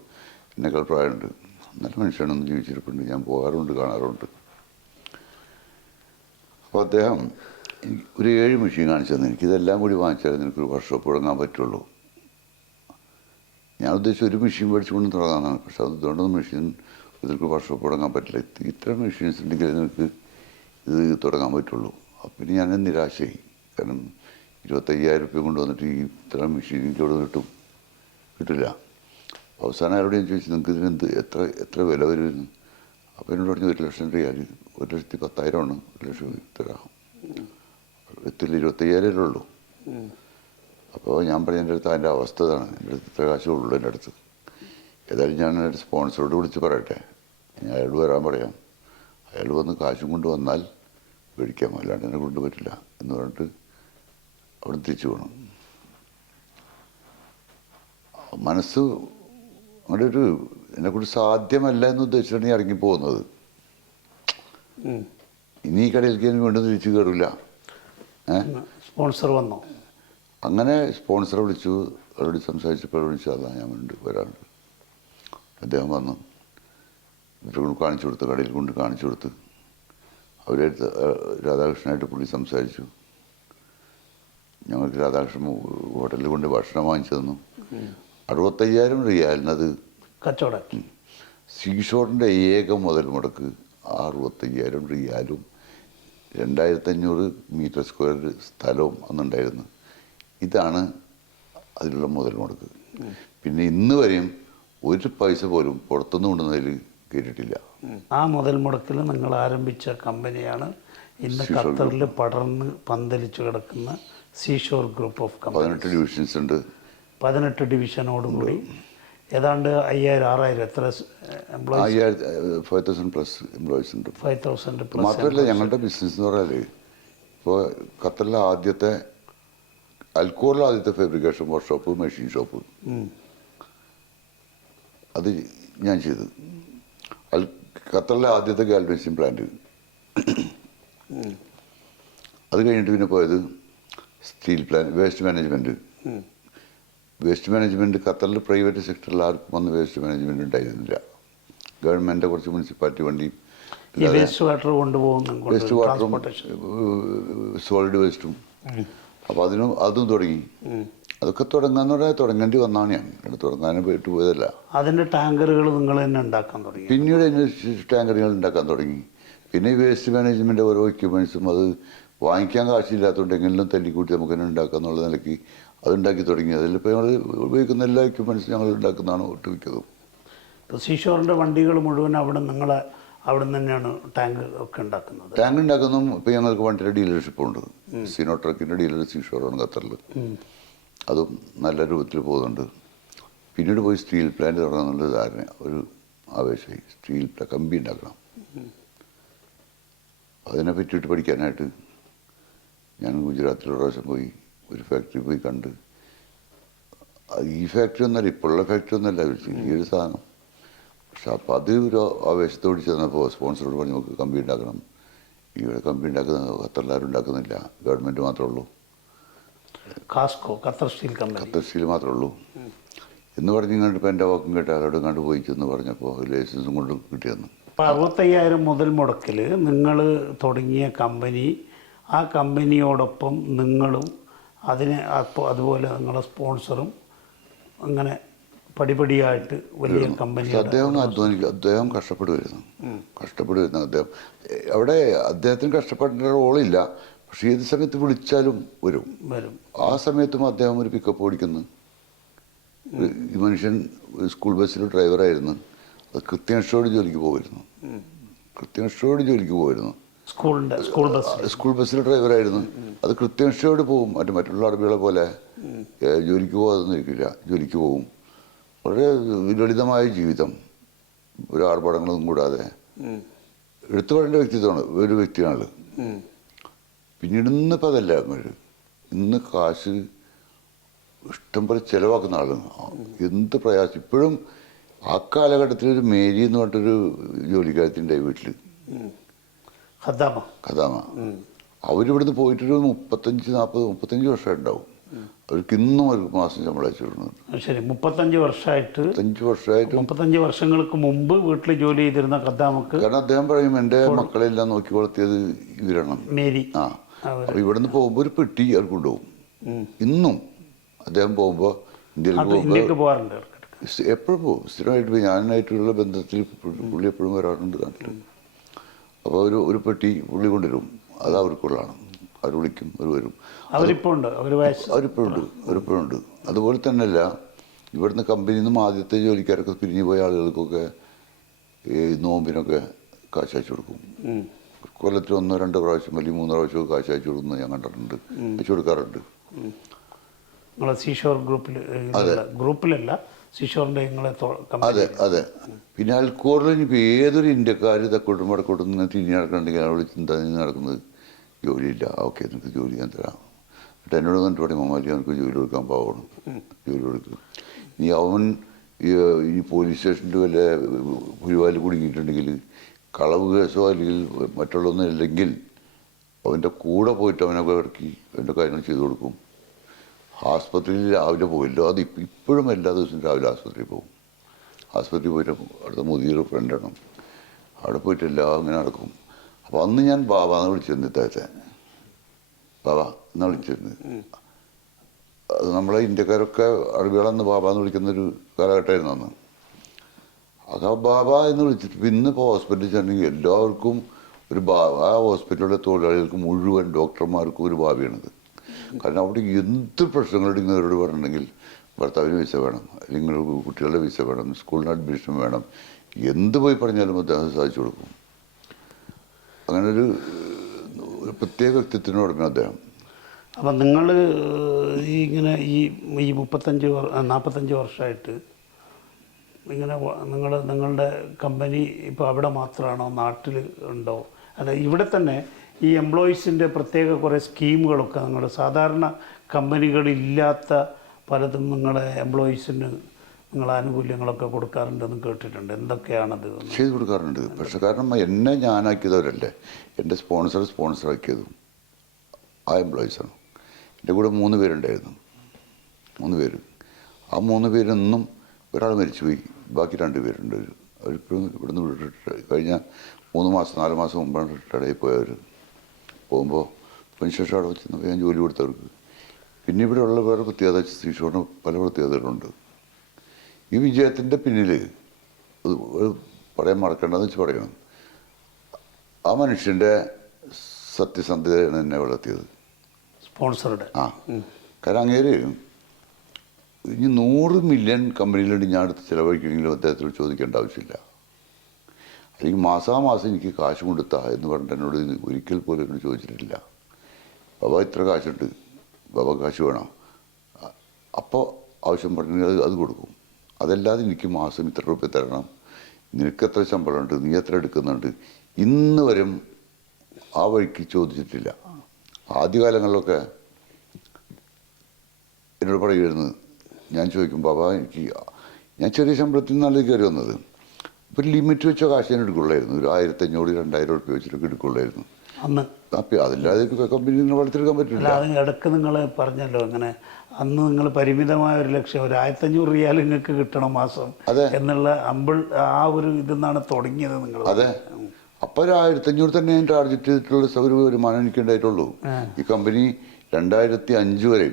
എന്നേക്കാൾ പ്രായമുണ്ട്. നല്ല മനുഷ്യനൊന്നും ജീവിച്ചിരിപ്പുണ്ട്, ഞാൻ പോകാറുണ്ട്, കാണാറുണ്ട്. അപ്പോൾ അദ്ദേഹം ഒരു 7 മെഷീൻ കാണിച്ചു തന്നെ, എനിക്കിതെല്ലാം കൂടി വാങ്ങിച്ചാൽ നിനക്കൊരു വർക്ക്ഷോപ്പ് തുടങ്ങാൻ പറ്റുള്ളൂ. ഞാൻ ഉദ്ദേശിച്ച ഒരു മെഷീൻ മേടിച്ചുകൊണ്ട് തുടങ്ങാമെന്നാണ്. പക്ഷെ അതുകൊണ്ടൊന്നും മെഷീൻ ഇതിற்கு വർക്ക്ഷോപ്പ് തുടങ്ങാൻ പറ്റില്ല. ഇത്ര മെഷീൻസ് ഉണ്ടെങ്കിൽ നിനക്ക് ഇത് തുടങ്ങാൻ പറ്റുള്ളൂ. അപ്പം പിന്നെ ഞാൻ നിരാശയായി. കാരണം 25,000 റുപ്യ കൊണ്ടുവന്നിട്ട് ഈ ഇത്ര മെഷീൻ എനിക്ക് അവിടെ കിട്ടില്ല. അവസാനം ആരോട് ഞാൻ ചോദിച്ചു, നിങ്ങൾക്ക് ഇതിന് എത്ര വില വരുമെന്ന്. അപ്പോൾ എന്നോട് പറഞ്ഞു 1,00,000 റിയാൽ, 1,10,000 ആണ്, 1,00,000 തരാം. എത്തില്ല, 25,000 ഉള്ളൂ. അപ്പോൾ ഞാൻ പറഞ്ഞ എൻ്റെ അടുത്ത് അതിൻ്റെ അവസ്ഥ ഇതാണ്, എൻ്റെ അടുത്ത് ഇത്ര കാശേ ഉള്ളൂ എൻ്റെ അടുത്ത്. ഏതായാലും ഞാൻ എൻ്റെ സ്പോൺസറോട് വിളിച്ച് പറയട്ടെ, ഞാൻ അയാൾ വരാൻ പറയാം, അയാൾ വന്ന് കാശും കൊണ്ട് വന്നാൽ മേടിക്കാം, അല്ലാണ്ട് എന്നെ കൊണ്ട് പറ്റില്ല എന്ന് പറഞ്ഞിട്ട് അവിടെ തിരിച്ചു പോകണം. മനസ്സ് അങ്ങനെ ഒരു എന്നെക്കൊണ്ട് സാധ്യമല്ല എന്ന് ഉദ്ദേശിച്ചാണ് ഈ ഇറങ്ങിപ്പോകുന്നത്. ഇനി ഈ കടയിലേക്ക് വീണ്ടും തിരിച്ചു കയറില്ല. സ്പോൺസർ വന്നോ? അങ്ങനെ സ്പോൺസറെ വിളിച്ചു, അവരോട് സംസാരിച്ചപ്പോൾ വിളിച്ചു, അതാ ഞാൻ വരാറുണ്ട്. അദ്ദേഹം വന്നു, ഇവരെ കൊണ്ട് കാണിച്ചു കൊടുത്ത്, കടയിൽ കൊണ്ട് കാണിച്ചു കൊടുത്ത്, അവരെടുത്ത് രാധാകൃഷ്ണനായിട്ട് പുള്ളി സംസാരിച്ചു. ഞങ്ങൾക്ക് രാധാകൃഷ്ണൻ ഹോട്ടലിൽ കൊണ്ട് ഭക്ഷണം വാങ്ങിച്ചു തന്നു. 65,000 റിയാലിനത് കച്ചവടം. സീഷോറിൻ്റെ ഏക മുതൽ മുടക്ക് 65,000 റിയാലും 2,500 മീറ്റർ സ്ക്വയർ സ്ഥലവും അന്നുണ്ടായിരുന്നു. ഇതാണ് അതിലുള്ള മുതൽ മുടക്ക്. പിന്നെ ഇന്ന് വരെയും ഒരു പൈസ പോലും പുറത്തുനിന്ന് കൊണ്ടുവന്നതിൽ കേട്ടിട്ടില്ല. ആ മുതൽ മുടക്കിൽ നിങ്ങൾ ആരംഭിച്ച കമ്പനിയാണ് ഇന്ന് ഖത്തറിൽ പടർന്ന് പന്തലിച്ചു കിടക്കുന്ന seashore group of company. 18 divisions ഉണ്ട്. 18 ഡിവിഷനോടുകൂടി ഏതാണ്ട് 5,000-6,000 എത്ര എംപ്ലോയീസ്? 5,000 പ്ലസ് എംപ്ലോയീസ് ഉണ്ട്. 5,000 പ്ലസ്. മാത്രമല്ല ഞങ്ങളുടെ ബിസിനസ് എന്ന് പറഞ്ഞാൽ ഇപ്പോൾ ഖത്തറിലെ ആദ്യത്തെ അൽക്കോറിലെ ആദ്യത്തെ ഫാബ്രിക്കേഷൻ വർക്ക്ഷോപ്പ്, മെഷീൻ ഷോപ്പ്, അത് ഞാൻ ചെയ്തു. ഖത്തറിലെ ആദ്യത്തെ ഗാൽവനൈസിങ് പ്ലാന്റ്. അത് കഴിഞ്ഞിട്ട് പിന്നെ പോയത് steel plant, waste management. Waste management ഖത്തറിൽ പ്രൈവറ്റ് സെക്ടറിൽ ആർക്കും വന്ന് വേസ്റ്റ് മാനേജ്മെൻറ്റ് ഉണ്ടായിരുന്നില്ല. ഗവൺമെൻറ്റിൻ്റെ കുറച്ച് മുനിസിപ്പാലിറ്റി വണ്ടിയും വേസ്റ്റ് വാട്ടർ കൊണ്ടുപോകുന്നു, വേസ്റ്റ് വാട്ടറും സോളിഡ് വേസ്റ്റും. അപ്പോൾ അതും തുടങ്ങി. അതൊക്കെ തുടങ്ങാന്ന് പറഞ്ഞാൽ തുടങ്ങേണ്ടി വന്നാണ് ഞാൻ. തുടങ്ങാനും പോയിട്ട് പോയതല്ല. അതിൻ്റെ ടാങ്കറുകൾ നിങ്ങൾ തന്നെ ഉണ്ടാക്കാൻ തുടങ്ങി. പിന്നീട് അതിന് ടാങ്കറുകൾ ഉണ്ടാക്കാൻ തുടങ്ങി. പിന്നെ ഈ വേസ്റ്റ് മാനേജ്മെൻറ്റ് ഓരോ എക്യുപ്മെൻറ്റ്സും അത് വാങ്ങിക്കാൻ കാശില്ലാത്തതുകൊണ്ട് എങ്ങനെയും തല്ലിക്കൂട്ടി നമുക്ക് തന്നെ ഉണ്ടാക്കുക എന്നുള്ള നിലയ്ക്ക് അതുണ്ടാക്കി തുടങ്ങി. അതിലിപ്പോൾ ഞങ്ങൾ ഉപയോഗിക്കുന്ന എല്ലാ എക്യുപ്മെൻറ്റ്സും ഞങ്ങൾ ഉണ്ടാക്കുന്നതാണ് ഒട്ടുമിക്കതും. ഇപ്പോൾ സീഷോറിൻ്റെ വണ്ടികൾ മുഴുവൻ അവിടെ നിന്ന് തന്നെയാണ് ടാങ്ക് ഒക്കെ ഉണ്ടാക്കുന്നത്. ടാങ്ക് ഉണ്ടാക്കുന്നതും ഇപ്പോൾ ഞങ്ങൾക്ക് വണ്ടിയുടെ ഡീലർഷിപ്പുണ്ട്. സിനോ ട്രക്കിൻ്റെ ഡീലർ സീഷോറാണ് ഖത്തറിൽ. അതും നല്ല രൂപത്തിൽ പോകുന്നുണ്ട്. പിന്നീട് പോയി സ്റ്റീൽ പ്ലാന്റ് തുടങ്ങാമെന്നുള്ള ധാരണ, ഒരു ആവേശമായി. സ്റ്റീൽ കമ്പി ഉണ്ടാക്കണം. അതിനെ പറ്റിയിട്ട് പഠിക്കാനായിട്ട് ഞാൻ ഗുജറാത്തിൽ ഒരു പ്രാവശ്യം പോയി ഒരു ഫാക്ടറി പോയി കണ്ട്. ഈ ഫാക്ടറി ഒന്നല്ല, ഇപ്പോഴുള്ള ഫാക്ടറി ഒന്നല്ല, ചെറിയൊരു സാധനം. പക്ഷെ അപ്പോൾ അത് ഒരു ആവേശത്തോട് ചെന്നപ്പോൾ സ്പോൺസറോട് പറഞ്ഞ് നമുക്ക് കമ്പി ഉണ്ടാക്കണം. ഇവിടെ കമ്പി ഉണ്ടാക്കുന്ന ഖത്തറിലാരും ഉണ്ടാക്കുന്നില്ല, ഗവൺമെൻറ് മാത്രമേ ഉള്ളൂ. Qasco, Qatar steel company, Qatar steel മാത്രമേ ഉള്ളൂ എന്ന് പറഞ്ഞ് ഇങ്ങോട്ട് ഇപ്പോൾ എൻ്റെ വാക്കും കേട്ട് അവരോട് കണ്ട് പോയി ചെന്ന് പറഞ്ഞപ്പോൾ ലൈസൻസും കൊണ്ട് കിട്ടിയെന്ന്. അപ്പോൾ 65,000 മുതൽ മുടക്കിൽ നിങ്ങൾ തുടങ്ങിയ കമ്പനി, ആ കമ്പനിയോടൊപ്പം നിങ്ങളും അതുപോലെ നിങ്ങളുടെ സ്പോൺസറും അങ്ങനെ പടിപടിയായിട്ട് വലിയ കമ്പനി. അദ്ദേഹം കഷ്ടപ്പെടുമായിരുന്നു. അദ്ദേഹം അവിടെ അദ്ദേഹത്തിന് കഷ്ടപ്പെടേണ്ട റോളില്ല. പക്ഷേ ഏത് സമയത്ത് വിളിച്ചാലും വരും. ആ സമയത്തും അദ്ദേഹം ഒരു പിക്കപ്പ് ഓടിക്കുന്നു. ഈ മനുഷ്യൻ സ്കൂൾ ബസ്സിൽ ഡ്രൈവറായിരുന്നു. അത് കൃത്യനിഷ്ഠയോട് ജോലിക്ക് പോകുമായിരുന്നു. സ്കൂൾ ബസ്സിൽ ഡ്രൈവറായിരുന്നു. അത് കൃത്യനിഷ്ഠയോട് പോകും. മറ്റുള്ള അറബികളെ പോലെ ജോലിക്ക് പോകാതൊന്നുമിരിക്കില്ല, ജോലിക്ക് പോകും. വളരെ ലളിതമായ ജീവിതം, ഒരു ആർഭാടങ്ങളൊന്നും കൂടാതെ എടുത്തു പറയേണ്ട ഒരു വ്യക്തിയാണ്. പിന്നീട് ഇന്നിപ്പോൾ അതല്ല, ഇന്ന് കാശ് ഇഷ്ടം പോലെ ചിലവാക്കുന്ന ആളാണ്. എന്ത് പ്രയാസം. ഇപ്പോഴും ആ കാലഘട്ടത്തിൽ ഒരു മേരി എന്ന് പറഞ്ഞിട്ടൊരു ജോലിക്കാരത്തിൻ്റെ വീട്ടിൽ, ഖദാമ, അവരിവിടുന്ന് പോയിട്ടൊരു 35 വർഷമായിട്ടുണ്ടാവും. അവർക്ക് ഇന്നും ഒരു മാസം ശമ്പളം അയച്ചിടുന്നുണ്ട്. ശരി, 35 വർഷങ്ങൾക്ക് മുമ്പ് വീട്ടിൽ ജോലി ചെയ്തിരുന്ന ഖദാമക്ക്, കാരണം അദ്ദേഹം പറയും എൻ്റെ മക്കളെല്ലാം നോക്കി വളർത്തിയത് ഇവരാണ്, മേരി. അപ്പോൾ ഇവിടുന്ന് പോകുമ്പോൾ ഒരു പെട്ടി അവർ കൊണ്ടുപോകും. ഇന്നും അദ്ദേഹം പോകുമ്പോൾ ഇന്ത്യയിലേക്ക് പോകാറുണ്ട്, എപ്പോഴും പോകും. സ്ഥിരമായിട്ട് പോയി. ഞാനായിട്ടുള്ള ബന്ധത്തിൽ പുള്ളി എപ്പോഴും വരാറുണ്ട് നാട്ടിൽ. അപ്പോൾ ഒരു പെട്ടി പുള്ളി കൊണ്ടുവരും. അത് അവർക്കുള്ളതാണ്. അവർ വിളിക്കും, അവർ വരും. അവരിപ്പോഴുണ്ട്. അതുപോലെ തന്നെയല്ല, ഇവിടുന്ന് കമ്പനിയിൽ നിന്നും ആദ്യത്തെ ജോലിക്കാരൊക്കെ പിരിഞ്ഞു പോയ ആളുകൾക്കൊക്കെ നോമ്പിനൊക്കെ കാശ് അയച്ചു കൊടുക്കും. കൊല്ലത്തിൽ 1-2 പ്രാവശ്യം അല്ലെങ്കിൽ 3 പ്രാവശ്യം കാശ് അയച്ചു കൊടുക്കുന്നത് ഞാൻ കണ്ടിട്ടുണ്ട്, അയച്ചു കൊടുക്കാറുണ്ട്. നിങ്ങളെ സീഷോർ ഗ്രൂപ്പിലല്ല സീഷോറിൻ്റെ നിങ്ങളെ അതെ അതെ. പിന്നെ അൽക്കോറിൽ ഇനിയിപ്പോൾ ഏതൊരു ഇന്ത്യക്കാർ തെക്കോട്ടും വടക്കോട്ടും നിന്ന് തിരിഞ്ഞ് നടക്കണമെങ്കിൽ അയാൾ ചിന്ത നടക്കുന്നത് ജോലിയില്ല, ഓക്കെ നിങ്ങൾക്ക് ജോലി ഞാൻ തരാം. എന്നിട്ട് എന്നോട് കണ്ടിട്ട് പറയും മമ്മാരി നമുക്ക് ജോലി കൊടുക്കാൻ പാവണം, ജോലി കൊടുക്കും. ഇനി അവൻ ഈ പോലീസ് സ്റ്റേഷനിൽ വല്ല പുലിവാല് കുടുങ്ങിയിട്ടുണ്ടെങ്കിൽ കളവ് കേസോ അല്ലെങ്കിൽ മറ്റുള്ളതൊന്നും ഇല്ലെങ്കിൽ അവൻ്റെ കൂടെ പോയിട്ട് അവനൊക്കെ ഇറക്കി അവൻ്റെ കാര്യങ്ങൾ ചെയ്തു കൊടുക്കും. ആസ്പത്രിയിൽ രാവിലെ പോയില്ലോ, അത് ഇപ്പോഴും എല്ലാ ദിവസവും രാവിലെ ആസ്പത്രിയിൽ പോകും. ആസ്പത്രിയിൽ പോയിട്ട് അടുത്ത മുതിയൊരു ഫ്രണ്ടാണ്, അവിടെ പോയിട്ട് എല്ലാം അങ്ങനെ നടക്കും. അപ്പോൾ അന്ന് ഞാൻ ബാബാന്ന് വിളിച്ചിരുന്നു, ഇദ്ദേഹത്തെ ബാബ എന്നാണ് വിളിച്ചിരുന്നത്. അത് നമ്മളെ ഇന്ത്യക്കാരൊക്കെ അറബികളന്ന് ബാബാന്ന് വിളിക്കുന്നൊരു കാലഘട്ടമായിരുന്നു അന്ന്. അത് ആ ബാബ എന്ന് വിളിച്ചിട്ട് ഇന്നിപ്പോൾ ഹോസ്പിറ്റലിൽ ചെന്നെങ്കിൽ എല്ലാവർക്കും ഒരു ആ ഹോസ്പിറ്റലിലെ തൊഴിലാളികൾക്ക് മുഴുവൻ ഡോക്ടർമാർക്കും ഒരു ഭാവിയാണിത്. കാരണം അവിടെ എന്ത് പ്രശ്നങ്ങളുണ്ടെങ്കിൽ അവരോട് പറഞ്ഞിട്ടുണ്ടെങ്കിൽ ഭർത്താവിന് വിസ വേണം, അല്ലെങ്കിൽ കുട്ടികളുടെ വിസ വേണം, സ്കൂളിന് അഡ്മിഷൻ വേണം, എന്ത് പോയി പറഞ്ഞാലും അദ്ദേഹം സാധിച്ചു കൊടുക്കും. അങ്ങനെ ഒരു പ്രത്യേക വ്യക്തിത്വത്തിന് ഉടമ അദ്ദേഹം. അപ്പം നിങ്ങൾ ഇങ്ങനെ ഈ 45 വർഷമായിട്ട് ഇങ്ങനെ നിങ്ങളുടെ കമ്പനി ഇപ്പോൾ അവിടെ മാത്രമാണോ, നാട്ടിൽ ഉണ്ടോ? അല്ല, ഇവിടെ തന്നെ ഈ എംപ്ലോയീസിൻ്റെ പ്രത്യേക കുറേ സ്കീമുകളൊക്കെ നിങ്ങൾ സാധാരണ കമ്പനികളില്ലാത്ത പലതും നിങ്ങളെ എംപ്ലോയീസിന് നിങ്ങൾ ആനുകൂല്യങ്ങളൊക്കെ കൊടുക്കാറുണ്ടെന്ന് കേട്ടിട്ടുണ്ട്. എന്തൊക്കെയാണത്? ചെയ്ത് കൊടുക്കാറുണ്ട്. പക്ഷെ കാരണം എന്നെ ഞാനാക്കിയതവരല്ലേ, എൻ്റെ സ്പോൺസറാക്കിയതും ആ എംപ്ലോയീസാണ്. എൻ്റെ കൂടെ 3 പേരുണ്ടായിരുന്നു, 3 പേര്. ആ 3 പേരൊന്നും ഒരാൾ മരിച്ചുപോയി, ബാക്കി 2 പേരുണ്ട്. അവരിപ്പോഴും ഇവിടുന്ന് വിട്ടിട്ട് കഴിഞ്ഞ 3 മാസം 4 മാസം മുമ്പാണ് റിട്ടയർഡായി പോയവർ. പോകുമ്പോൾ അതിനുശേഷം അവിടെ വെച്ച് ഞാൻ ജോലി കൊടുത്തവർക്ക്. പിന്നെ ഇവിടെ ഉള്ള വേറെ പ്രത്യേകത, സീഷോറിന് പല പ്രത്യേകതകളുണ്ട്. ഈ വിജയത്തിൻ്റെ പിന്നിൽ പറയാൻ മറക്കേണ്ടതെന്ന് വെച്ച് പറയണം, ആ മനുഷ്യൻ്റെ സത്യസന്ധതയാണ് എന്നെ വളർത്തിയത്. സ്പോൺസറുടെ കാരണം അങ്ങേര് ഇനി 100 മില്യൺ കമ്പനിയിലുണ്ട് ഞാൻ അടുത്ത് ചിലവഴിക്കണമെങ്കിലും അദ്ദേഹത്തോട് ചോദിക്കേണ്ട ആവശ്യമില്ല. അല്ലെങ്കിൽ മാസാമാസം എനിക്ക് കാശ് കൊടുത്താ എന്ന് പറഞ്ഞിട്ട് എന്നോട് ഒരിക്കൽ പോലും എന്നോട് ചോദിച്ചിട്ടില്ല. ബാബ ഇത്ര കാശുണ്ട്, ബാബ കാശ് വേണം, അപ്പോൾ ആവശ്യം പറഞ്ഞാൽ അത് കൊടുക്കും. അതല്ലാതെ എനിക്ക് മാസം ഇത്ര രൂപ തരണം, നിനക്ക് എത്ര ശമ്പളമുണ്ട്, നീ എത്ര എടുക്കുന്നുണ്ട്, ഇന്ന് വരും ആ വഴിക്ക് ചോദിച്ചിട്ടില്ല. ആദ്യകാലങ്ങളിലൊക്കെ എന്നോട് പറയുമായിരുന്നു, ഞാൻ ചോദിക്കും ബാബ ഞാൻ ചെറിയ ശമ്പളത്തിൽ നിന്നാണ് കയറി വന്നത്, ഇപ്പോൾ ലിമിറ്റ് വെച്ച കാശ് ഞാൻ എടുക്കുള്ളായിരുന്നു. ഒരു 1500-2000 രൂപ വെച്ചിട്ടൊക്കെ എടുക്കുള്ളായിരുന്നു അന്ന്. അപ്പം അതില്ലാതെ കമ്പനി വളർത്തിയെടുക്കാൻ പറ്റില്ല. അത് ഇടയ്ക്ക് നിങ്ങൾ പറഞ്ഞല്ലോ, അങ്ങനെ അന്ന് നിങ്ങൾ പരിമിതമായ ഒരു ലക്ഷ്യം, ഒരു 1500 റിയാൽ നിങ്ങൾക്ക് കിട്ടണം മാസം എന്നുള്ള ആ ഒരു ഇതെന്നാണ് തുടങ്ങിയത് നിങ്ങൾ. അതെ, അപ്പോൾ ഒരു 1500 തന്നെ ഞാൻ ടാർഗറ്റ് ചെയ്തിട്ടുള്ള ഒരു വരുമാനം എനിക്ക് ഉണ്ടായിട്ടുള്ളൂ. ഈ കമ്പനി 2005 വരെ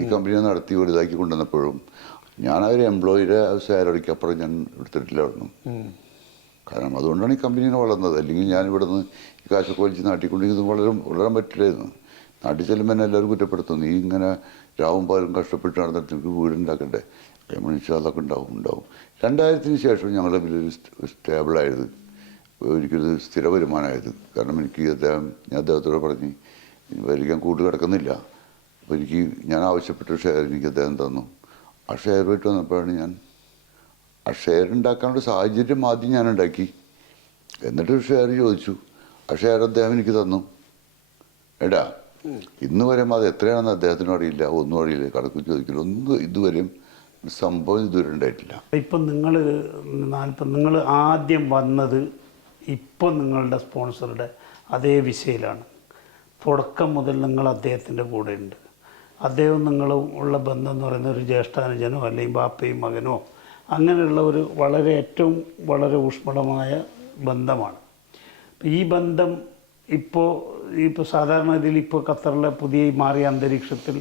ഈ കമ്പനി നടത്തി വലുതാക്കി കൊണ്ടുവന്നപ്പോഴും ഞാൻ ഒരു എംപ്ലോയിയുടെ സാലറിക്ക് അപ്പുറം ഞാൻ എടുത്തിട്ടില്ലായിരുന്നു. കാരണം അതുകൊണ്ടാണ് ഈ കമ്പനിനെ വളർന്നത്. അല്ലെങ്കിൽ ഞാൻ ഇവിടെ നിന്ന് ഈ കാശൊക്കെ വലിച്ച് നാട്ടിക്കൊണ്ടിരിക്കുന്നത് വളരാൻ പറ്റില്ലായിരുന്നു. നാട്ടിൽ ചെല്ലുമ്പോൾ എന്നെ എല്ലാവരും കുറ്റപ്പെടുത്തും, നീ ഇങ്ങനെ രാവും പാലും കഷ്ടപ്പെട്ട് നടന്നിട്ട് എനിക്ക് വീടുണ്ടാക്കണ്ടേ. മനുഷ്യ അതൊക്കെ ഉണ്ടാവും. 2000-ന് ശേഷം ഞങ്ങളുടെ വലിയൊരു സ്റ്റേബിളായത്, ഒരിക്കലും സ്ഥിര വരുമാനമായത്. കാരണം ഞാൻ അദ്ദേഹത്തോട് പറഞ്ഞ് വലിക്കാൻ കൂട്ട് കിടക്കുന്നില്ല. അപ്പോൾ ഞാൻ ആവശ്യപ്പെട്ട ഷെയർ എനിക്ക് അദ്ദേഹം തന്നു. ആ ഷെയർ പോയിട്ട് വന്നപ്പോഴാണ് ഞാൻ ആ ഷെയർ ഉണ്ടാക്കാനുള്ള സാഹചര്യം ആദ്യം ഞാൻ ഉണ്ടാക്കി. എന്നിട്ട് ഷെയർ ചോദിച്ചു, ആ ഷെയർ അദ്ദേഹം എനിക്ക് തന്നു. എടാ ഇന്ന് വരെയും അത് എത്രയാണെന്ന് അദ്ദേഹത്തിനും അറിയില്ല, ഒന്നും അറിയില്ല, കണക്കും ചോദിക്കില്ല, ഒന്നും ഇതുവരെയും സംഭവം ഇതുവരെ ഉണ്ടായിട്ടില്ല. ഇപ്പം നിങ്ങൾ ആദ്യം വന്നത് ഇപ്പം നിങ്ങളുടെ സ്പോൺസറുടെ അതേ വിഷയിലാണ്. തുടക്കം മുതൽ നിങ്ങൾ അദ്ദേഹത്തിൻ്റെ കൂടെ ഉണ്ട്. അദ്ദേഹം നിങ്ങളും ഉള്ള ബന്ധം എന്ന് പറയുന്ന ഒരു ജ്യേഷ്ഠാനുജനോ അല്ലെങ്കിൽ ബാപ്പയും മകനോ അങ്ങനെയുള്ള ഒരു ഏറ്റവും വളരെ ഊഷ്മളമായ ബന്ധമാണ്. ഈ ബന്ധം ഇപ്പോൾ സാധാരണ ഇതിൽ ഇപ്പോൾ ഖത്തറിലെ പുതിയ മാറിയ അന്തരീക്ഷത്തിൽ